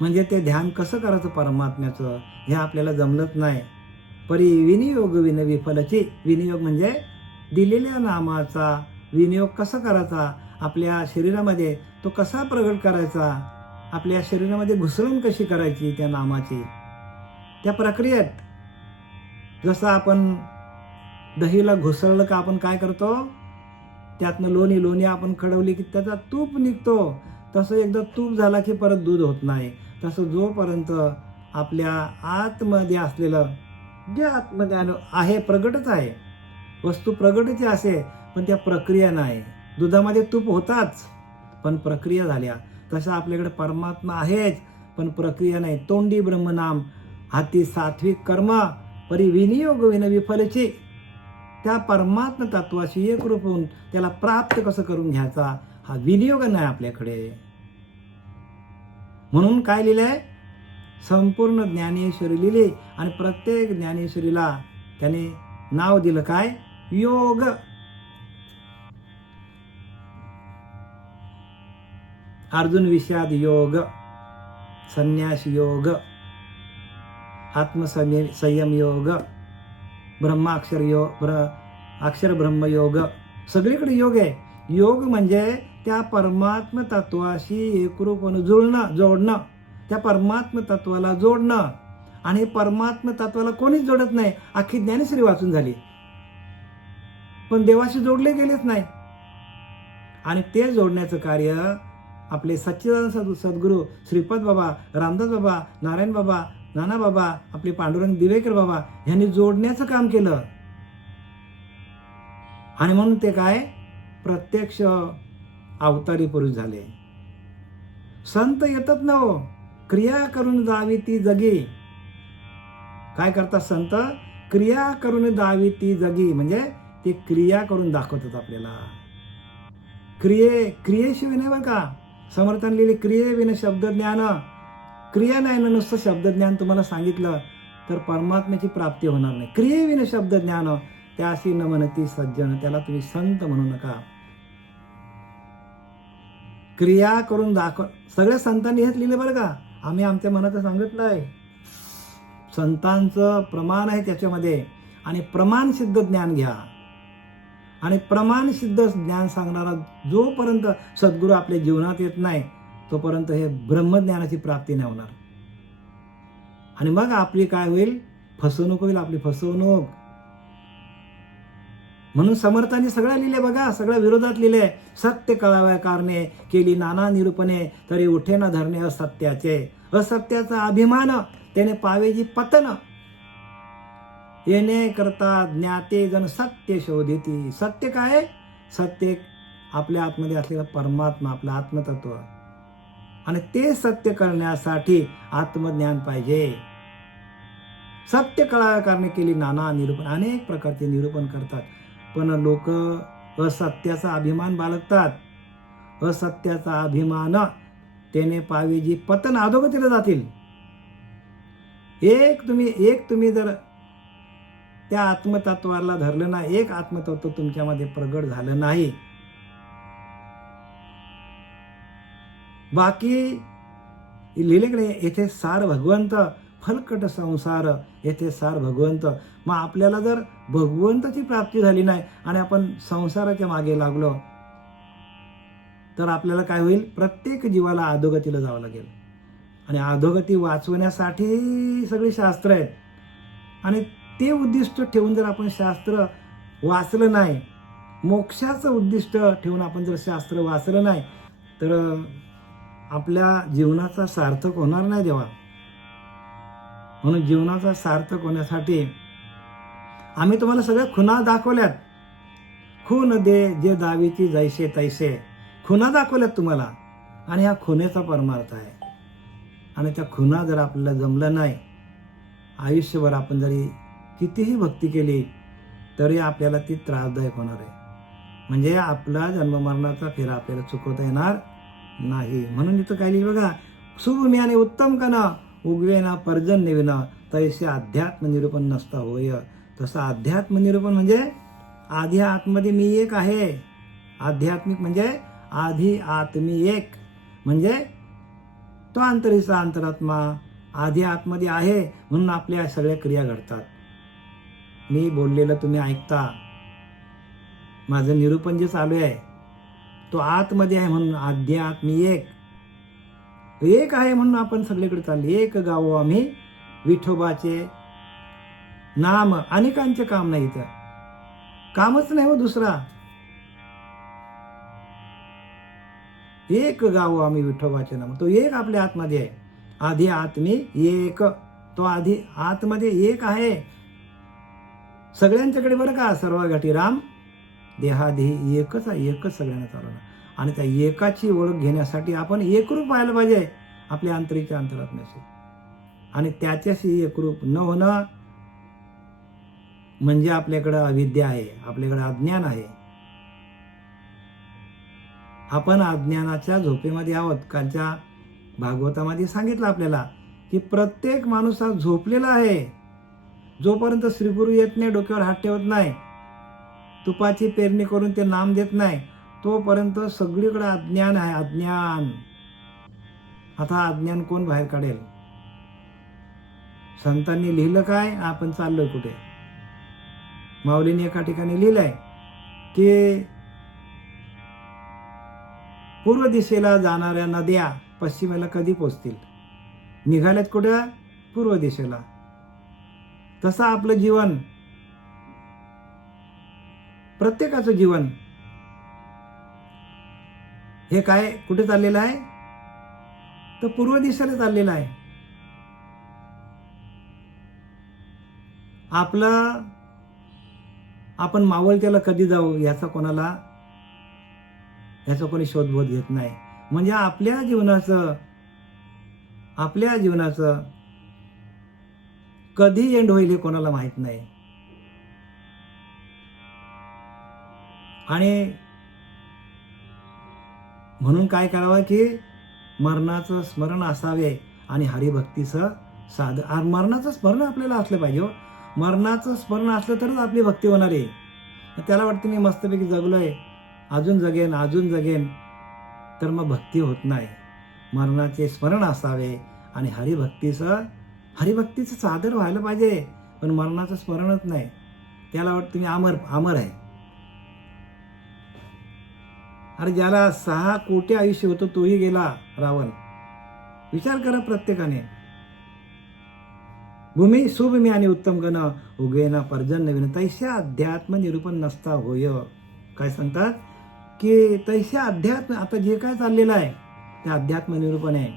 म्हणजे ते ध्यान कसं करायचं परमात्म्याचं हे आपल्याला जमलंच नाही. परी विनियोग विन विफलची. विनियोग म्हणजे दिलेल्या नामाचा विनियोग कसा करायचा, आपल्या शरीरामध्ये तो कसा प्रगट करायचा, आपल्या शरीरामध्ये घुसळण कशी करायची त्या नामाची, त्या प्रक्रियेत. जसं आपण दहीला घुसळलं का आपण काय करतो, त्यातनं लोणी आपण खडवली की त्याचा तूप निघतो. तसं एकदा तूप झाला की परत दूध होत नाही. तसं जोपर्यंत आपल्या आतमध्ये असलेलं, जे आतमध्ये आहे प्रगटच आहे, वस्तू प्रगटची असे, पण त्या प्रक्रिया नाही. दुधामध्ये तूप होताच पण प्रक्रिया झाल्या. तसं आपल्याकडे परमात्मा आहेच पण प्रक्रिया नाही. तोंडी ब्रह्मनाम हाती सात्विक कर्म परी विनियोग विनवी फलचे. त्या परमात्म तत्वाशी एकरूप होऊन त्याला प्राप्त कसं करून घ्यायचा हा विनियोग नाही आपल्याकडे. म्हणून काय लिहिलंय, संपूर्ण ज्ञानेश्वरी लिहिली आणि प्रत्येक ज्ञानेश्वरीला त्याने नाव दिलं काय, योग. अर्जुन विषाद योग, संन्यास योग, आत्मसंयम योग, ब्रह्माक्षर योग, अक्षर ब्रह्म योग, सगळीकडे योग आहे. योग म्हणजे त्या परमात्म तत्वाशी एकरूपणे जोडणं, त्या परमात्म तत्वाला जोडणं. आणि परमात्म तत्वाला कोणीच जोडत नाही. अख्खी ज्ञानेश्वरी वाचून झाली पण देवाशी जोडले गेलेच नाही. आणि ते जोडण्याचं कार्य आपले सच्चिदानंद सद्गुरू श्रीपद बाबा, रामदास बाबा, नारायण बाबा, नाना बाबा, आपले पांडुरंग दिवेकर बाबा यांनी जोडण्याचं काम केलं. आणि म्हणून ते काय प्रत्यक्ष अवतारी पुरुष झाले. संत येतात ना हो, क्रिया करून जावी ती जगी. काय करतात संत, क्रिया करून जावी ती जगी, म्हणजे ते क्रिया करून दाखवतात आपल्याला. क्रियेशिवाय नाही बरं का. समर्थांनी लिहिले क्रियेविना शब्द ज्ञान. क्रिया नाही ना, नुसतं शब्द ज्ञान तुम्हाला सांगितलं तर परमात्म्याची प्राप्ती होणार नाही. क्रियेविना शब्द ज्ञान त्याशी न म्हणती सज्जन, त्याला तुम्ही संत म्हणू नका. क्रिया करून दाखव, सगळ्या संतांनी हेच लिहिले बरं का. आम्ही आमच्या मनाचं सांगितलं आहे. संतांचं प्रमाण आहे त्याच्यामध्ये. आणि प्रमाण सिद्ध ज्ञान घ्या. आणि प्रमाण सिद्ध ज्ञान सांगणारा जोपर्यंत सद्गुरू आपल्या जीवनात येत नाही तोपर्यंत हे ब्रह्मज्ञानाची प्राप्ती नाही होणार. आणि मग आपली काय होईल, फसवणूक होईल, आपली फसवणूक. म्हणून समर्थांनी सगळ्या लिहिले बघा, सगळ्या विरोधात लिहिले. सत्य कळाव्या कारणे केली नाना निरूपणे, तरी उठे ना धरणे असत्याचे. असत्याचा अभिमान त्याने पावेजी पतन, येणे करता ज्ञाते जन सत्य शोधिती. सत्य काय, सत्य आपल्या आतमध्ये असलेला परमात्मा, आपलं आत्मतत्व. आणि ते सत्य करण्यासाठी आत्मज्ञान पाहिजे. सत्य कळाव्या कारणे केली नाना निरूपण, अनेक प्रकारचे निरूपण करतात. पण लोक असत्याचा अभिमान बाळगतात. असत्याचा अभिमान त्याने पावेजी पतन, अधोगतीला जातील. एक तुम्ही जर त्या आत्मतत्वाला धरलं नाही, एक आत्मतत्व तुमच्यामध्ये प्रगट झालं नाही, बाकी लिहिलेकडे येथे सार भगवंत, फलकट संसार येथे सार भगवंत. मग आपल्याला जर भगवंताची प्राप्ती झाली नाही आणि आपण संसाराच्या मागे लागलो तर आपल्याला काय होईल, प्रत्येक जीवाला अधोगतीला जावं लागेल. आणि अधोगती वाचवण्यासाठी सगळी शास्त्र आहेत. आणि ते उद्दिष्ट ठेवून जर आपण शास्त्र वाचलं नाही, मोक्षाचं उद्दिष्ट ठेवून आपण जर शास्त्र वाचलं नाही तर आपल्या जीवनाचा सार्थक होणार नाही देवा. म्हणून जीवनाचा सार्थक होण्यासाठी आम्ही तुम्हाला सगळ्या खुणा दाखवल्यात. खून दे जे दावीची जैसे तैसे, खुणा दाखवल्यात तुम्हाला. आणि ह्या खुनेचा परमार्थ आहे. आणि त्या खुणा जर आपल्याला जमलं नाही, आयुष्यभर आपण जरी कितीही भक्ती केली तरी आपल्याला ती त्रासदायक होणार आहे. म्हणजे आपला जन्ममरणाचा फेरा आपल्याला चुकवता येणार नाही. म्हणून इथं काय लिहिलं बघा, सुभूमी आणि उत्तम कना उगवेना पर्जन निविना, तैसे अध्यात्म निरूपण नसता होय. तसं अध्यात्म निरूपण म्हणजे आधी आतमध्ये मी एक आहे. आध्यात्मिक म्हणजे आधी आत्मी एक, म्हणजे तो अंतरीचा अंतरात्मा आधी आतमध्ये आहे. म्हणून आपल्या सगळ्या क्रिया घडतात. मी बोललेलं तुम्ही ऐकता, माझं निरूपण जे चालू आहे तो आतमध्ये आहे. म्हणून आध्यात्मी एक आहे. म्हणून आपण सगळीकडे चालले. एक गावो आम्ही विठोबाचे नाम, अनेकांचे काम नाही. तर कामच नाही हो दुसरा. एक गावो आम्ही विठोबाचे नाम, तो एक आपल्या आतमध्ये आहे. आधी आत्मी एक, तो आधी आतमध्ये एक आहे सगळ्यांच्याकडे बरं का. सर्व घटी राम देहादेही एकच आहे. एकच सगळ्यांना चालवणार. आणि त्या एकाची ओळख घेण्यासाठी आपण एकरूप व्हायला पाहिजे आपल्या अंतरीच्या अंतरात्म्याशी. आणि त्याच्याशी एकरूप न होणं म्हणजे आपल्याकडं अविद्या आहे, आपल्याकडं अज्ञान आहे. आपण अज्ञानाच्या झोपेमध्ये आहोत. कालच्या भागवतामध्ये सांगितलं आपल्याला की प्रत्येक माणूस हा झोपलेला आहे. जोपर्यंत श्रीगुरु येत नाही, डोक्यावर हात ठेवत नाही, तुपाची पेरणी करून ते नाम देत नाही, तोपर्यंत सगळीकडे अज्ञान आहे. अज्ञान. आता अज्ञान कोण बाहेर काढेल? संतांनी लिहिलं काय? आपण चाललोय कुठे? माऊलीने एका ठिकाणी लिहिलंय की पूर्व दिशेला जाणाऱ्या नद्या पश्चिमेला कधी पोचतील? निघाल्यात कुठे? पूर्व दिशेला. तसं आपलं जीवन, प्रत्येकाचं जीवन हे काय कुठे चाललेलं आहे? तर पूर्व दिशेला चाललेलं आहे. आपण मावळत्याला कधी जाऊ याचा कोणी शोधबोध घेत नाही. म्हणजे आपल्या जीवनाचं कधी एंड होईल हे कोणाला माहित नाही. आणि म्हणून काय करावं की मरणाचं स्मरण असावे आणि हरिभक्तीचं मरणाचं स्मरण आपल्याला असलं पाहिजे. मरणाचं स्मरण असलं तरच आपली भक्ती होणार आहे. त्याला वाटतं मी मस्तपैकी जगलोय, अजून जगेन, तर मग भक्ती होत नाही. मरणाचे स्मरण असावे आणि हरिभक्तीचं सादर व्हायला पाहिजे. पण मरणाचं स्मरणच नाही. त्याला वाटतं मी अमर आहे. अरे ज्याला 6 कोटी आयुष्य होतं तोही गेला रावण. विचार करा प्रत्येकाने. भूमी सुभूमी आणि उत्तम गण उगेना पर्जन्य विन तैशा अध्यात्म निरूपण नसता होय. काय सांगतात की तैशा अध्यात्म, आता जे काय चाललेलं आहे ते अध्यात्म निरूपण आहे.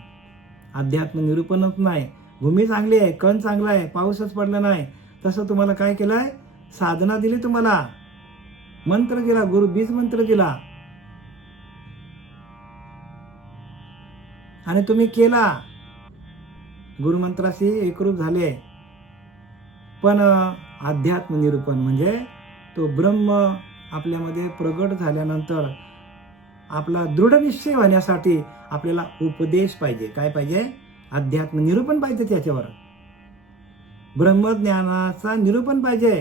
अध्यात्म निरूपणच नाही. भूमी चांगली आहे, कण चांगला आहे, पाऊसच पडला नाही, तसं तुम्हाला काय केलंय? साधना दिली, तुम्हाला मंत्र दिला, गुरु बीज मंत्र दिला आणि तुम्ही केला, गुरुमंत्राशी एकरूप झाले. पण अध्यात्म निरूपण म्हणजे तो ब्रह्म आपल्यामध्ये प्रगट झाल्यानंतर आपला दृढ निश्चय होण्यासाठी आपल्याला उपदेश पाहिजे. काय पाहिजे? अध्यात्म निरूपण पाहिजे. त्याच्यावर ब्रह्मज्ञानाचा निरूपण पाहिजे,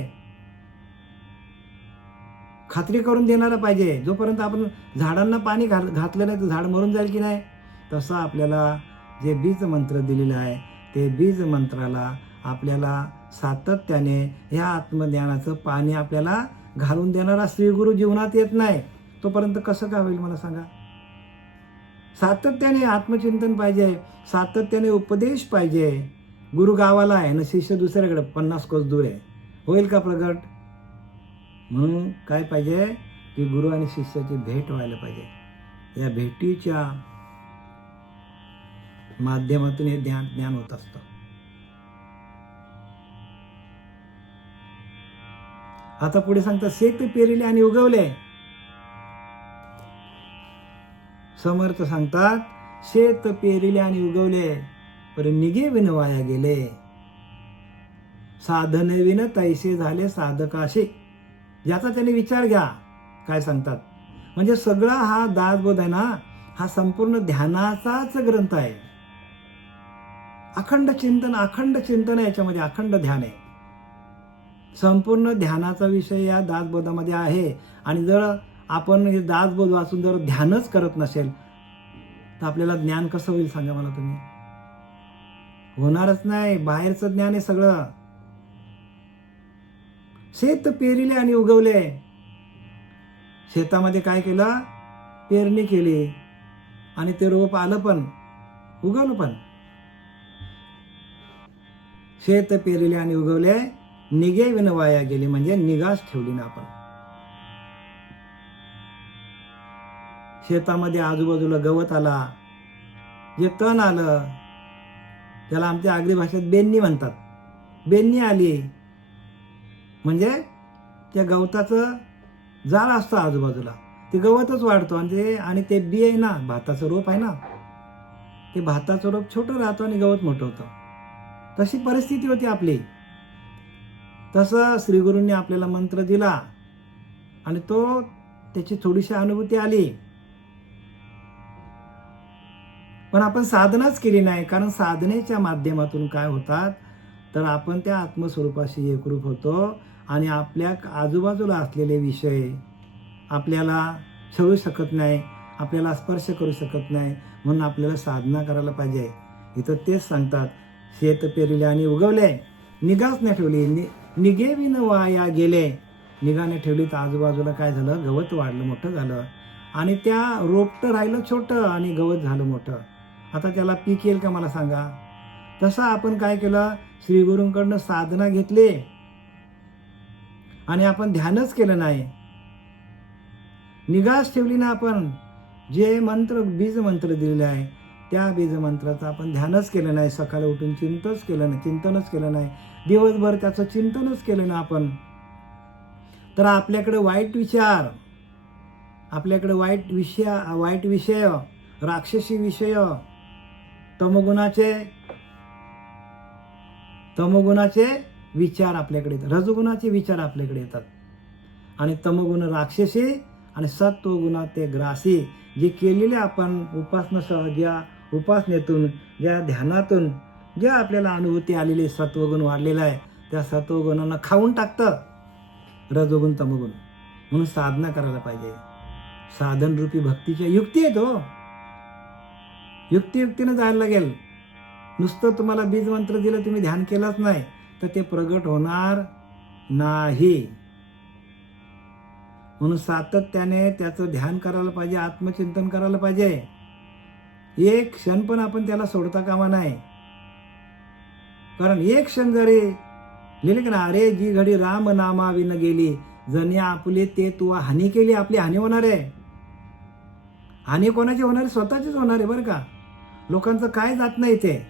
खात्री करून देणारा पाहिजे. जोपर्यंत आपण झाडांना पाणी घातलं नाही तर झाड मरून जाईल की नाही, तसं आपल्याला जे बीज मंत्र दिलेलं आहे ते बीज मंत्राला आपल्याला सातत्याने ह्या आत्मज्ञानाचं पाणी आपल्याला घालून देणारा श्रीगुरु जीवनात येत नाही, तोपर्यंत कसं काय होईल मला सांगा? सातत्याने आत्मचिंतन पाहिजे, सातत्याने उपदेश पाहिजे. गुरु गावाला आहे ना शिष्य दुसऱ्याकडे 50 कोस दूर आहे, होईल का प्रगट? म्हणून काय पाहिजे की गुरु आणि शिष्याची भेट व्हायला पाहिजे. या भेटीच्या माध्यमातून हे ज्ञान होत असतं. आता पुढे सांगतात शेत पेरिले आणि उगवले. समर्थ सांगतात शेत पेरिले आणि उगवले, पर निघे विन वाया गेले. साधने विन तैसे झाले साधकाशी. याचा त्याने विचार घ्या. काय सांगतात म्हणजे सगळा हा दासबोध आहे ना, हा संपूर्ण ध्यानाचाच ग्रंथ आहे. अखंड चिंतन आहे याच्यामध्ये, अखंड ध्यान आहे. संपूर्ण ध्यानाचा विषय या दासबोधामध्ये आहे. आणि जर आपण हे दासबोध वाचून जर ध्यानच करत नसेल तर आपल्याला ज्ञान कसं होईल सांगा मला तुम्ही? होणारच नाही. बाहेरचं ज्ञान आहे सगळं. शेत पेरिले आणि उगवले. शेतामध्ये काय केलं? पेरणी केली आणि ते रोप आलं पण उगवलं पण. शेत पेरिले आणि उगवले, निघे विन वाया गेली म्हणजे निगाच ठेवली ना आपण. शेतामध्ये आजूबाजूला गवत आला, जे तण आलं त्याला आमच्या आगरी भाषेत बेन्नी म्हणतात. बेन्नी आली म्हणजे त्या गवताचं जाळ असतं आजूबाजूला, ते गवतच वाढतो. आणि ते बी आहे ना, भाताचं रोप आहे ना, ते भाताचं रोप छोटं राहतं आणि गवत मोठं होतं. तशी परिस्थिती होती आपली. तसं श्रीगुरूंनी आपल्याला मंत्र दिला आणि त्याची थोडीशी अनुभूती आली, पण आपण साधनाच केली नाही. कारण साधनेच्या माध्यमातून काय होतात तर आपण त्या आत्मस्वरूपाशी एकरूप होतो आणि आपल्या आजूबाजूला असलेले विषय आपल्याला छळू शकत नाही, आपल्याला स्पर्श करू शकत नाही. म्हणून आपल्याला साधना करायला पाहिजे. इथं तेच सांगतात, शेत पेरले आणि उगवले, निगाच नाही ठेवली, निगे विन वाया गेले. निगाने ठेवली तर आजूबाजूला काय झालं, गवत वाढलं, मोठं झालं आणि त्या रोपटं राहिलं छोटं आणि गवत झालं मोठं. आता त्याला पीक येईल का मला सांगा? तसं आपण काय केलं, श्रीगुरूंकडनं साधना घेतली आणि आपण ध्यानच केलं नाही, निगाच ठेवली ना. आपण जे बीज मंत्र दिलेले आहे त्या बीज मंत्राचं आपण ध्यानच केलं नाही. सकाळी उठून चिंतनच केलं नाही, दिवसभर त्याचं चिंतनच केलं ना आपण. तर आपल्याकडे वाईट विचार, आपल्याकडे वाईट विषय, राक्षसी विषय, तमोगुणाचे विचार आपल्याकडे येतात, रजोगुणाचे विचार आपल्याकडे येतात. आणि तमोगुण राक्षसी आणि सत्वगुणा ते ग्रासी. जे केलेले आपण ज्या उपासनेतून, ज्या ध्यानातून ज्या आपल्याला अनुभूती आलेली सत्वगुण वाढलेला आहे, त्या सत्वगुणांना खाऊन टाकतं रजोगुण तमोगुण. म्हणून साधना करायला पाहिजे. साधन रूपी भक्तीच्या युक्ती आहे तो, युक्तीनं जायला लागेल. नुसतं तुम्हाला बीज मंत्र दिलं, तुम्ही ध्यान केलंच नाही तर ते प्रगट होणार नाही. म्हणून सातत्याने त्याचं ध्यान करायला पाहिजे, आत्मचिंतन करायला पाहिजे. एक क्षण पण आपण त्याला सोडता कामा नाही. कारण एक क्षण जरी लिहिले की ना, अरे जी घडी राम नामा विन गेली, जणी आपले ते तू हानी केली, आपली हानी होणार आहे. हानी कोणाची होणार आहे? स्वतःचीच होणार आहे बरं का. लोकांचं काय जात नाही, ते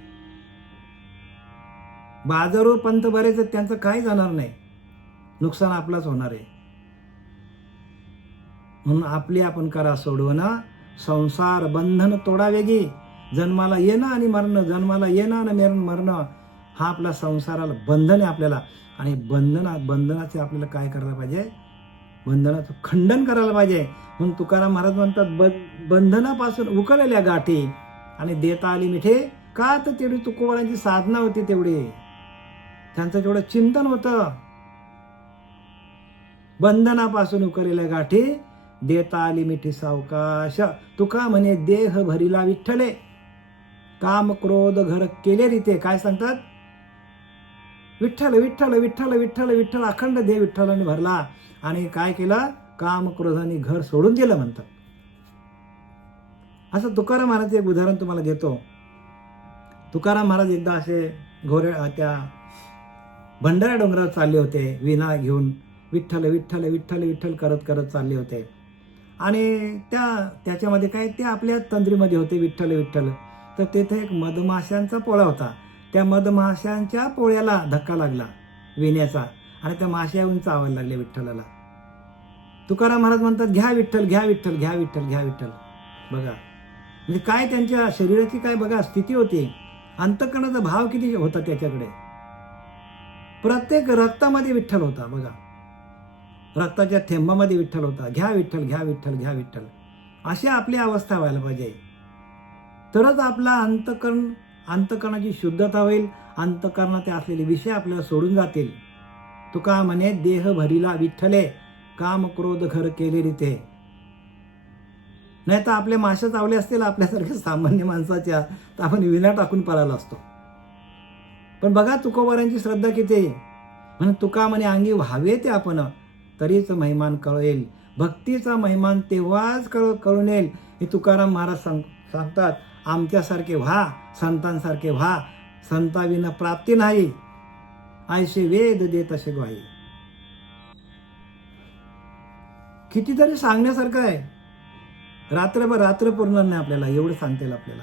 बाजारवर पंत बरेच आहेत, त्यांचं काय जाणार नाही, नुकसान आपलंच होणार आहे. म्हणून आपण करा सोडवणं, संसार बंधन तोडावेगी. जन्माला येणं आणि मरणं, जन्माला येणं आणि मरणं हा आपला संसाराला बंधन आहे आपल्याला. आणि बंधनाचे आपल्याला काय करायला पाहिजे? बंधनाचं खंडन करायला पाहिजे. म्हणून तुकाराम महाराज म्हणतात, बंधनापासून उकळलेल्या गाठी आणि देता आली मिठे. का तर तेवढी तुकोबारांची साधना होती, तेवढी त्यांचं तेवढं चिंतन होतं. बंधनापासून उकळलेल्या गाठी देता आली मिठी सावकाश. तुका म्हणे देह भरिला विठ्ठले, काम क्रोध घर केले रीते. काय सांगतात? विठ्ठल विठ्ठल विठ्ठल विठ्ठल विठ्ठल, अखंड देह विठ्ठलाने भरला आणि काय केलं? काम क्रोधाने घर सोडून दिलं म्हणतात. असं तुकाराम महाराज एक उदाहरण तुम्हाला देतो. तुकाराम महाराज एकदा असे त्या भंडारा डोंगरावर चालले होते, विणा घेऊन विठ्ठल विठ्ठल विठ्ठल विठ्ठल करत करत चालले होते. आणि त्याच्यामध्ये काय, ते आपल्या तंद्रीमध्ये होते विठ्ठल विठ्ठल. तर तेथे एक मधमाशांचा पोळा होता. त्या मधमाशांच्या पोळ्याला धक्का लागला विण्याचा आणि त्या माश्या येऊन चावायला लागल्या विठ्ठलाला. तुकाराम महाराज म्हणतात, घ्या विठ्ठल घ्या विठ्ठल घ्या विठ्ठल घ्या विठ्ठल. बघा म्हणजे काय त्यांच्या शरीराची काय बघा स्थिती होती, अंतःकरणाचा भाव किती होता त्याच्याकडे. प्रत्येक रक्तामध्ये विठ्ठल होता बघा, रक्ताच्या थेंबामध्ये विठ्ठल होता. घ्या विठ्ठल घ्या विठ्ठल घ्या विठ्ठल. अशी आपली अवस्था व्हायला पाहिजे, तरच आपला अंतःकरणाची शुद्धता होईल. अंतःकरणात असलेले विषय आपल्याला सोडून जातील. तुका म्हणे देह भरिला विठ्ठले, काम क्रोध घर केले रीते. नाही तर आपले माश्या चावले असतील आपल्यासारख्या सामान्य माणसाच्या, तर आपण विना टाकून पळाला असतो. पण बघा तुकोबारांची श्रद्धा किती. म्हणून तुका म्हणे अंगी व्हावे ते आपण, तरीच महिमान कळेल. भक्तीचा महिमान तेव्हाच कळून येईल. हे तुकाराम महाराज सांगतात, आमच्यासारखे व्हा, संतांसारखे व्हा, संताविना प्राप्ती नाही, ऐसे वेद दे तसे ग्वाही. कितीतरी सांगण्यासारखं आहे, रात्र पूर्ण नाही आपल्याला एवढं सांगता येईल आपल्याला.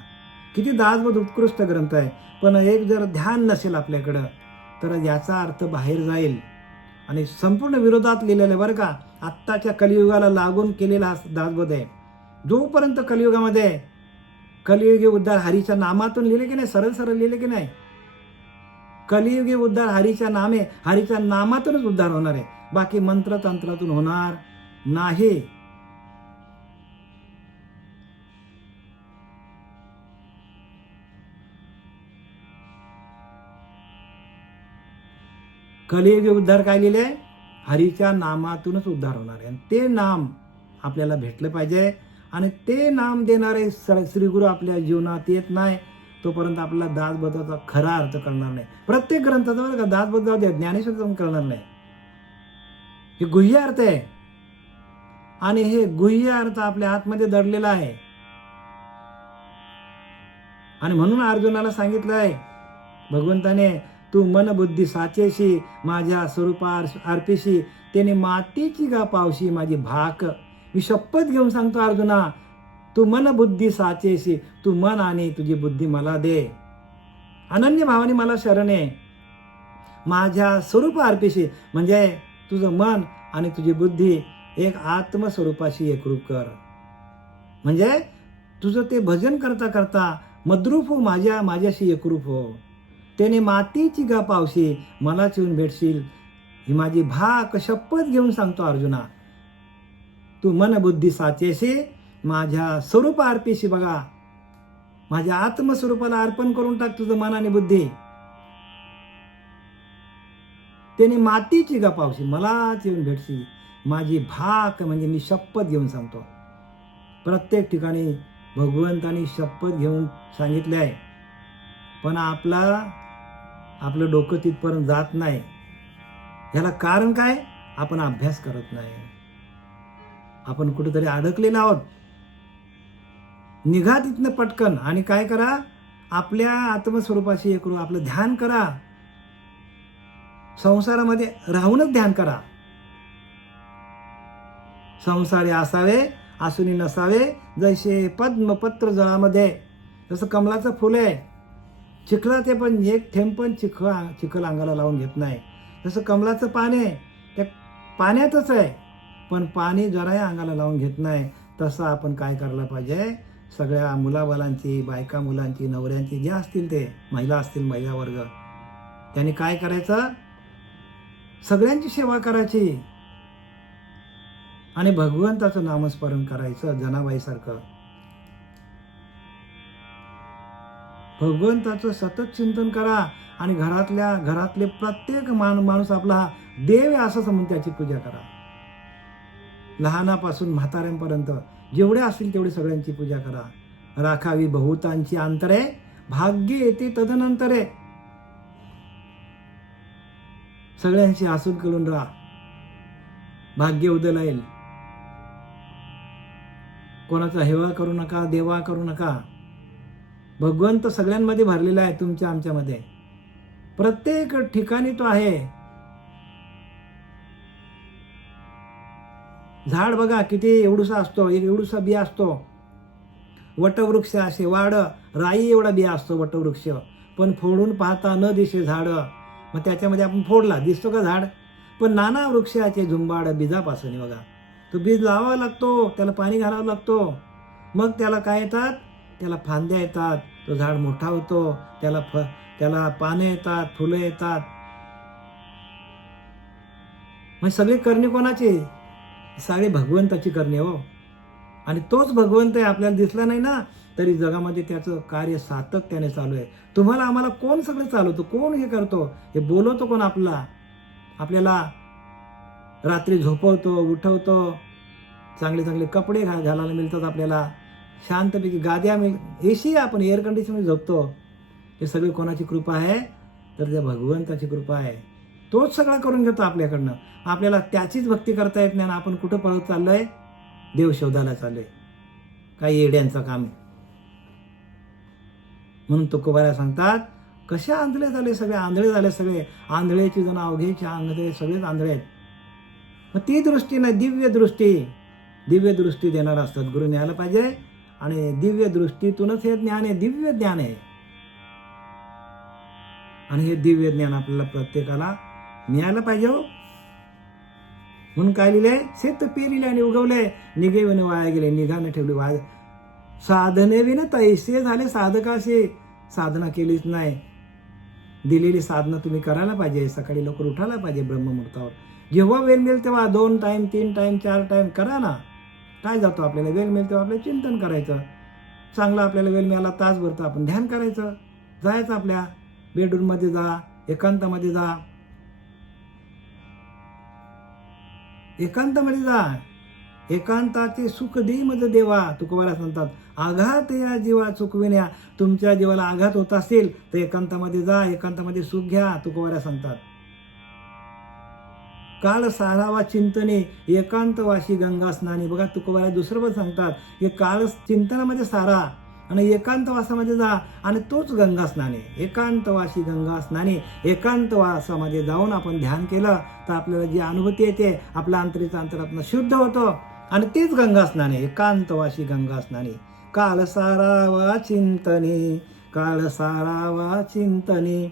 किती दासबोध उत्कृष्ट ग्रंथ आहे. पण एक जर ध्यान नसेल आपल्याकडं तर याचा अर्थ बाहेर जाईल आणि संपूर्ण विरोधात लिहिलेलं आहे बरं का. आत्ताच्या कलियुगाला लागून केलेला हा दासबोध आहे. जोपर्यंत कलियुगामध्ये कलियुगी उद्धार हरीच्या नामातून लिहिले की नाही, सरळ सरळ लिहिले की नाही, कलियुगी उद्धार हरीच्या नामे, हरीच्या नामातूनच उद्धार होणार आहे, बाकी मंत्र तंत्रातून होणार नाही. कलियुगी उद्धार काय लिहिले? हरीच्या नामातूनच उद्धार होणार आहे. आणि ते नाम आपल्याला भेटलं पाहिजे. आणि ते नाम देणारे श्रीगुरु आपल्या जीवनात येत नाही तोपर्यंत आपल्याला दासबोधाचा खरा अर्थ कळणार नाही. प्रत्येक ग्रंथाचा बरं का दासबोध ज्ञानेश्वर कळणार नाही. हे गुह्य अर्थ आहे आणि हे गुह्य अर्थ आपल्या आतमध्ये दडलेला आहे. आणि म्हणून अर्जुनाला सांगितलं आहे भगवंताने, तू मन बुद्धी साचेशी माझ्या स्वरूपा अर्पिशी, त्याने मातीची गा पावशी माझी भाक. मी शपथ घेऊन सांगतो अर्जुना, तू मन बुद्धी साचेशी, तू मन आणि तुझी बुद्धी मला दे. अनन्य भावाने मला शरण आहे. माझ्या स्वरूप अर्पिशी म्हणजे तुझं मन आणि तुझी बुद्धी एक आत्मस्वरूपाशी एकरूप कर. म्हणजे तुझं ते भजन करता करता मद्रूप हो, माझ्याशी एकरूप हो. त्याने मातीची गा पावशी मला येऊन भेटशील, ही माझी भाक शपथ घेऊन सांगतो अर्जुना. तू मन बुद्धी साचेशी माझ्या स्वरूप अर्पिशी. बघा, माझ्या आत्मस्वरूपाला अर्पण करून टाक तुझं मन आणि बुद्धी. त्याने मातीची गा पावशी मलाच येऊन भेटशी, माझी भाक म्हणजे मी शपथ घेऊन सांगतो. प्रत्येक ठिकाणी भगवंतानी शपथ घेऊन सांगितले आहे, पण आपलं डोकं तिथपर्यंत जात नाही. याला कारण काय? आपण अभ्यास करत नाही. आपण कुठेतरी अडकलेलो आहोत. निघा तिथनं पटकन आणि काय करा, आपल्या आत्मस्वरूपाशी एक आपलं ध्यान करा. संसारामध्ये राहूनच ध्यान करा. संसारी असावे आसुनी नसावे, जैसे पद्मपत्र जळामध्ये. जसं कमलाचं फुल आहे, चिखला ते पण एक थेंब पण चिखल अंगाला लावून घेत नाही. जसं कमलाचं पान आहे, त्या पाण्यातच आहे पण पाणी जराही अंगाला लावून घेत नाही. तसं आपण काय करायला पाहिजे, सगळ्या मुलाबालांची, बायका मुलांची, नवऱ्यांची, जे असतील ते, महिला असतील महिला वर्ग, त्यांनी काय करायचं, सगळ्यांची सेवा करायची आणि भगवंताचं नामस्मरण करायचं. जनाबाईसारखं भगवंताचं सतत चिंतन करा आणि घरातले प्रत्येक माणूस आपला देव आहे असं समजून त्याची पूजा करा. लहानापासून म्हाताऱ्यांपर्यंत जेवढे असतील तेवढे सगळ्यांची पूजा करा. राखावी बहुतांची अंतरे, भाग्य येते तदनंतरे. सगळ्यांशी हसून खेळून राहा, भाग्य उदय येईल. कोणाचा हेवा करू नका, देवा करू नका. भगवंत सगळ्यांमध्ये भरलेला आहे, तुमच्या आमच्यामध्ये प्रत्येक ठिकाणी तो आहे. झाड बघा किती एवढूसा असतो, एक एवढूसा बिया असतो. वटवृक्ष असे वाढ राई एवढा बिया असतो वटवृक्ष, पण फोडून पाहता न दिसे झाड. मग त्याच्यामध्ये आपण फोडला दिसतो का झाड? पण नाना वृक्षाचे झुंबाड बीजापासून. बघा, तो बीज लावावा लागतो, त्याला पाणी घालावं लागतो, मग त्याला काय येतात, त्याला फांद्या येतात, तो झाड मोठा होतो, त्याला पाने येतात, फुलं येतात. मग सगळी करणी कोणाची? सगळी भगवंताची करणी हो. आणि तोच भगवंत आहे. आपल्याला दिसला नाही ना तरी जगामध्ये त्याचं कार्य सातत्याने चालू आहे. तुम्हाला आम्हाला कोण सगळं चालवतो, कोण हे करतो, हे बोलवतो कोण? आपल्याला रात्री झोपवतो, उठवतो, चांगले चांगले कपडे घालायला मिळतात, आपल्याला शांतपैकी गाद्या एसी, आपण एअर कंडिशनमध्ये झोपतो. हे सगळी कोणाची कृपा आहे? तर त्या भगवंताची कृपा आहे. तोच सगळं करून घेतो आपल्याकडनं. आपल्याला त्याचीच भक्ती करता येत नाही. आपण कुठं पळत चाललोय? देव शोधायला चाललोय. काही येड्यांचं काम आहे. म्हणून तुकोबारा सांगतात, कशा आंधळे झाले सगळे, आंधळे झाले सगळे. आंधळेची जण अवघेचे आंधळे, सगळेच आंधळे आहेत. मग ती दृष्टी नाही, दिव्य दृष्टी देणारा सद्गुरू न्यायला पाहिजे. आणि दिव्य दृष्टीतूनच हे ज्ञान आहे, दिव्य ज्ञान आहे. आणि हे दिव्य ज्ञान आपल्याला प्रत्येकाला मिळायला पाहिजे हो. म्हणून काय लिहिले, शेत पेरिले आणि उगवले, निघे विन वाया गेले, निघाने ठेवले वाया. साधने विन तैसे झाले साधकाशी, साधना केलीच नाही. दिलेली साधनं तुम्ही करायला पाहिजे. सकाळी लवकर उठायला पाहिजे ब्रह्ममुहूर्तावर. जेव्हा वेळ मिळेल तेव्हा 2 टाईम 3 टाईम 4 टाईम करा ना. काय जातो आपल्याला वेळ मिळेल तेव्हा आपल्याला चिंतन करायचं. चांगला आपल्याला वेळ मिळाला तासभर तर आपण ध्यान करायचं. जायचं आपल्या बेडरूममध्ये जा, एकांतामध्ये जा. एकांतामध्ये जा. एकांताचे सुख देई मज देवा तुकोबारा सांगतात. आघात या जीवा चुकविण्या. तुमच्या जीवाला आघात होत असेल तर एकांतामध्ये जा, एकांतामध्ये सुख घ्या तुकोबारा सांगतात. काळ सारावा चिंतने एकांतवाशी गंगा स्नानी. बघा तुकोबारा दुसरं पण सांगतात की काळ चिंतनामध्ये सारा आणि एकांतवासामध्ये जा आणि तोच गंगा स्नाने. एकांतवासी गंगा स्नाने. एकांतवासामध्ये जाऊन आपण ध्यान केलं तर आपल्याला जी अनुभूती येते आपल्या अंतरीचं अंतरात्मा शुद्ध होतं आणि तीच गंगा स्नाने. एकांतवासी गंगा स्नाने. काळ सारावा चिंतने, काळ सारावा चिंतने,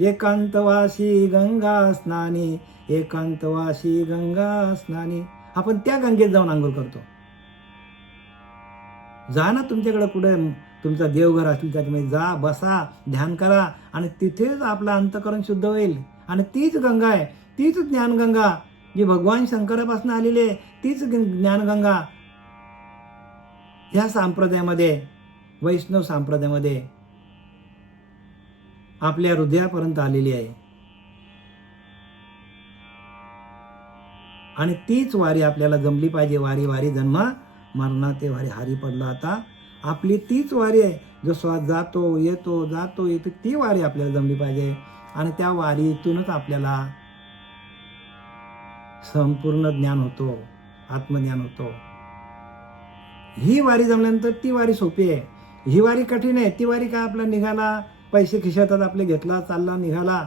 एकांतवासी गंगा स्नाने, एकांतवासी गंगा स्नाने. आपण त्या गंगेत जाऊन आंघोळ करतो. जा ना तुमच्याकडे कुठे तुमचा देवघर असेल त्याच्यामध्ये जा, बसा, ध्यान करा आणि तिथेच आपलं अंतःकरण शुद्ध होईल. आणि तीच गंगा आहे, तीच ज्ञानगंगा जी भगवान शंकरापासून आलेली आहे. तीच ज्ञानगंगा ह्या संप्रदायामध्ये, वैष्णव संप्रदायामध्ये आपल्या हृदयापर्यंत आलेली आहे. आणि तीच वारी आपल्याला जमली पाहिजे. वारी वारी जन्म मरणा ते वारी हारी पडला आता. आपली तीच वारी आहे. जो श्वास जातो येतो जातो येतो ती वारी आपल्याला जमली पाहिजे. आणि त्या वारीतूनच आपल्याला संपूर्ण ज्ञान होतो, आत्मज्ञान होतो. ही वारी जमल्यानंतर ती वारी सोपी आहे. ही वारी कठीण आहे. ती वारी काय आपला निघाला, पैसे खिशातात आपले, घेतला चालला निघाला.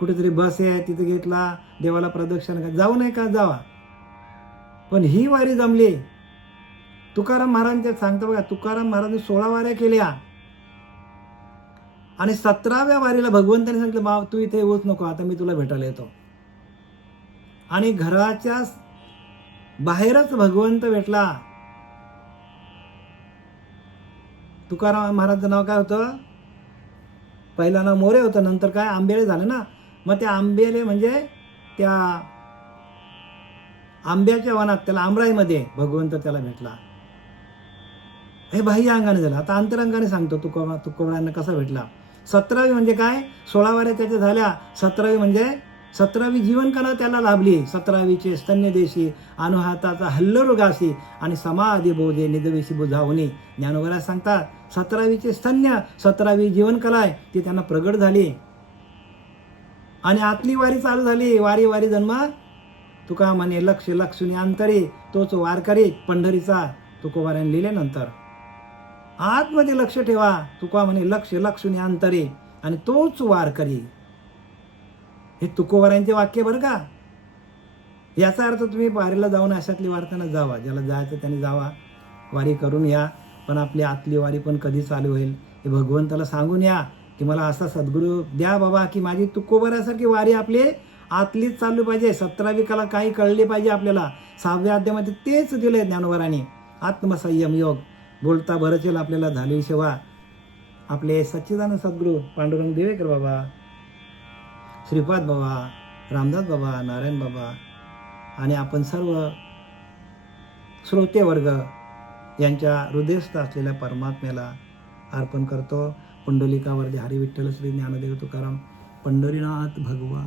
कुठेतरी बस आहे तिथे घेतला, देवाला प्रदक्षिणा करा, जाऊ नये का जावा. पण ही वारी जमली. तुकाराम महाराजांच्या सांगता बघा, तुकाराम महाराजांनी 16 वाऱ्या केल्या आणि 17व्या वारीला भगवंताने सांगितलं बाबा तू इथे येऊच नको, आता मी तुला भेटायला येतो. आणि घराच्या बाहेरच भगवंत भेटला. तुकाराम महाराजांचं नाव काय होतं? पहिलं नाव मोरे होतं, नंतर काय आंबेले झालं ना. मग त्या आंबेले म्हणजे त्या आंब्याच्या वनात त्याला आमराईमध्ये भगवंत त्याला भेटला. हे बाह्य अंगाने झालं. आता अंतरंगाने सांगतो तुकोबारांना कसा भेटला. 17वी म्हणजे काय, 16 वाऱ्या त्याच्या झाल्या. 17वी म्हणजे 17वी जीवनकला त्याला लाभली. 17वीचे स्तन्यदेशी अनुहाताचा हल्लरुगासी आणि समाधी बोधे निदवेशी बुझावणी. ज्ञानोबा सांगतात 17वीचे स्तन्य, 17वी जीवनकला आहे ती त्यांना प्रगट झाली. आणि आतली वारी चालू झाली. वारी वारी जन्म तुका म्हणे लक्ष लक्षुनी अंतरी, तोच वारकरी पंढरीचा. तुकोबारांनी लिहिल्यानंतर आतमध्ये लक्ष ठेवा. तुका म्हणे लक्ष लक्षुनी अंतरी आणि तोच वारकरी. हे तुकोबारांचे वाक्य बरं का. याचा अर्थ तुम्ही वारीला जाऊन अशातली वारकांना जावा, ज्याला जायचं त्यांनी जावा, वारी करून या. पण आपली आतली वारी पण कधी चालू होईल हे भगवंताला सांगून या की मला असा सद्गुरू द्या बाबा की माझी तुकोबारासारखी वारी आपली आतलीच चालू पाहिजे. 17वी कला काही कळली पाहिजे आपल्याला. 6व्या अध्यायामध्ये तेच दिले ज्ञानोबारांनी. आत्मसंयम योग बोलता भरचेल आपल्याला झालेली सेवा. आपले सच्चिदानंद सद्गुरू पांडुरंग देवेकर बाबा, श्रीपाद बाबा, रामदास बाबा, नारायण बाबा आणि आपण सर्व श्रोते वर्ग यांच्या हृदयस्थ असलेल्या परमात्म्याला अर्पण करतो. पुंडलिकावरती हरी विठ्ठल श्री ज्ञानदेव तुकाराम पंढरीनाथ भगवान.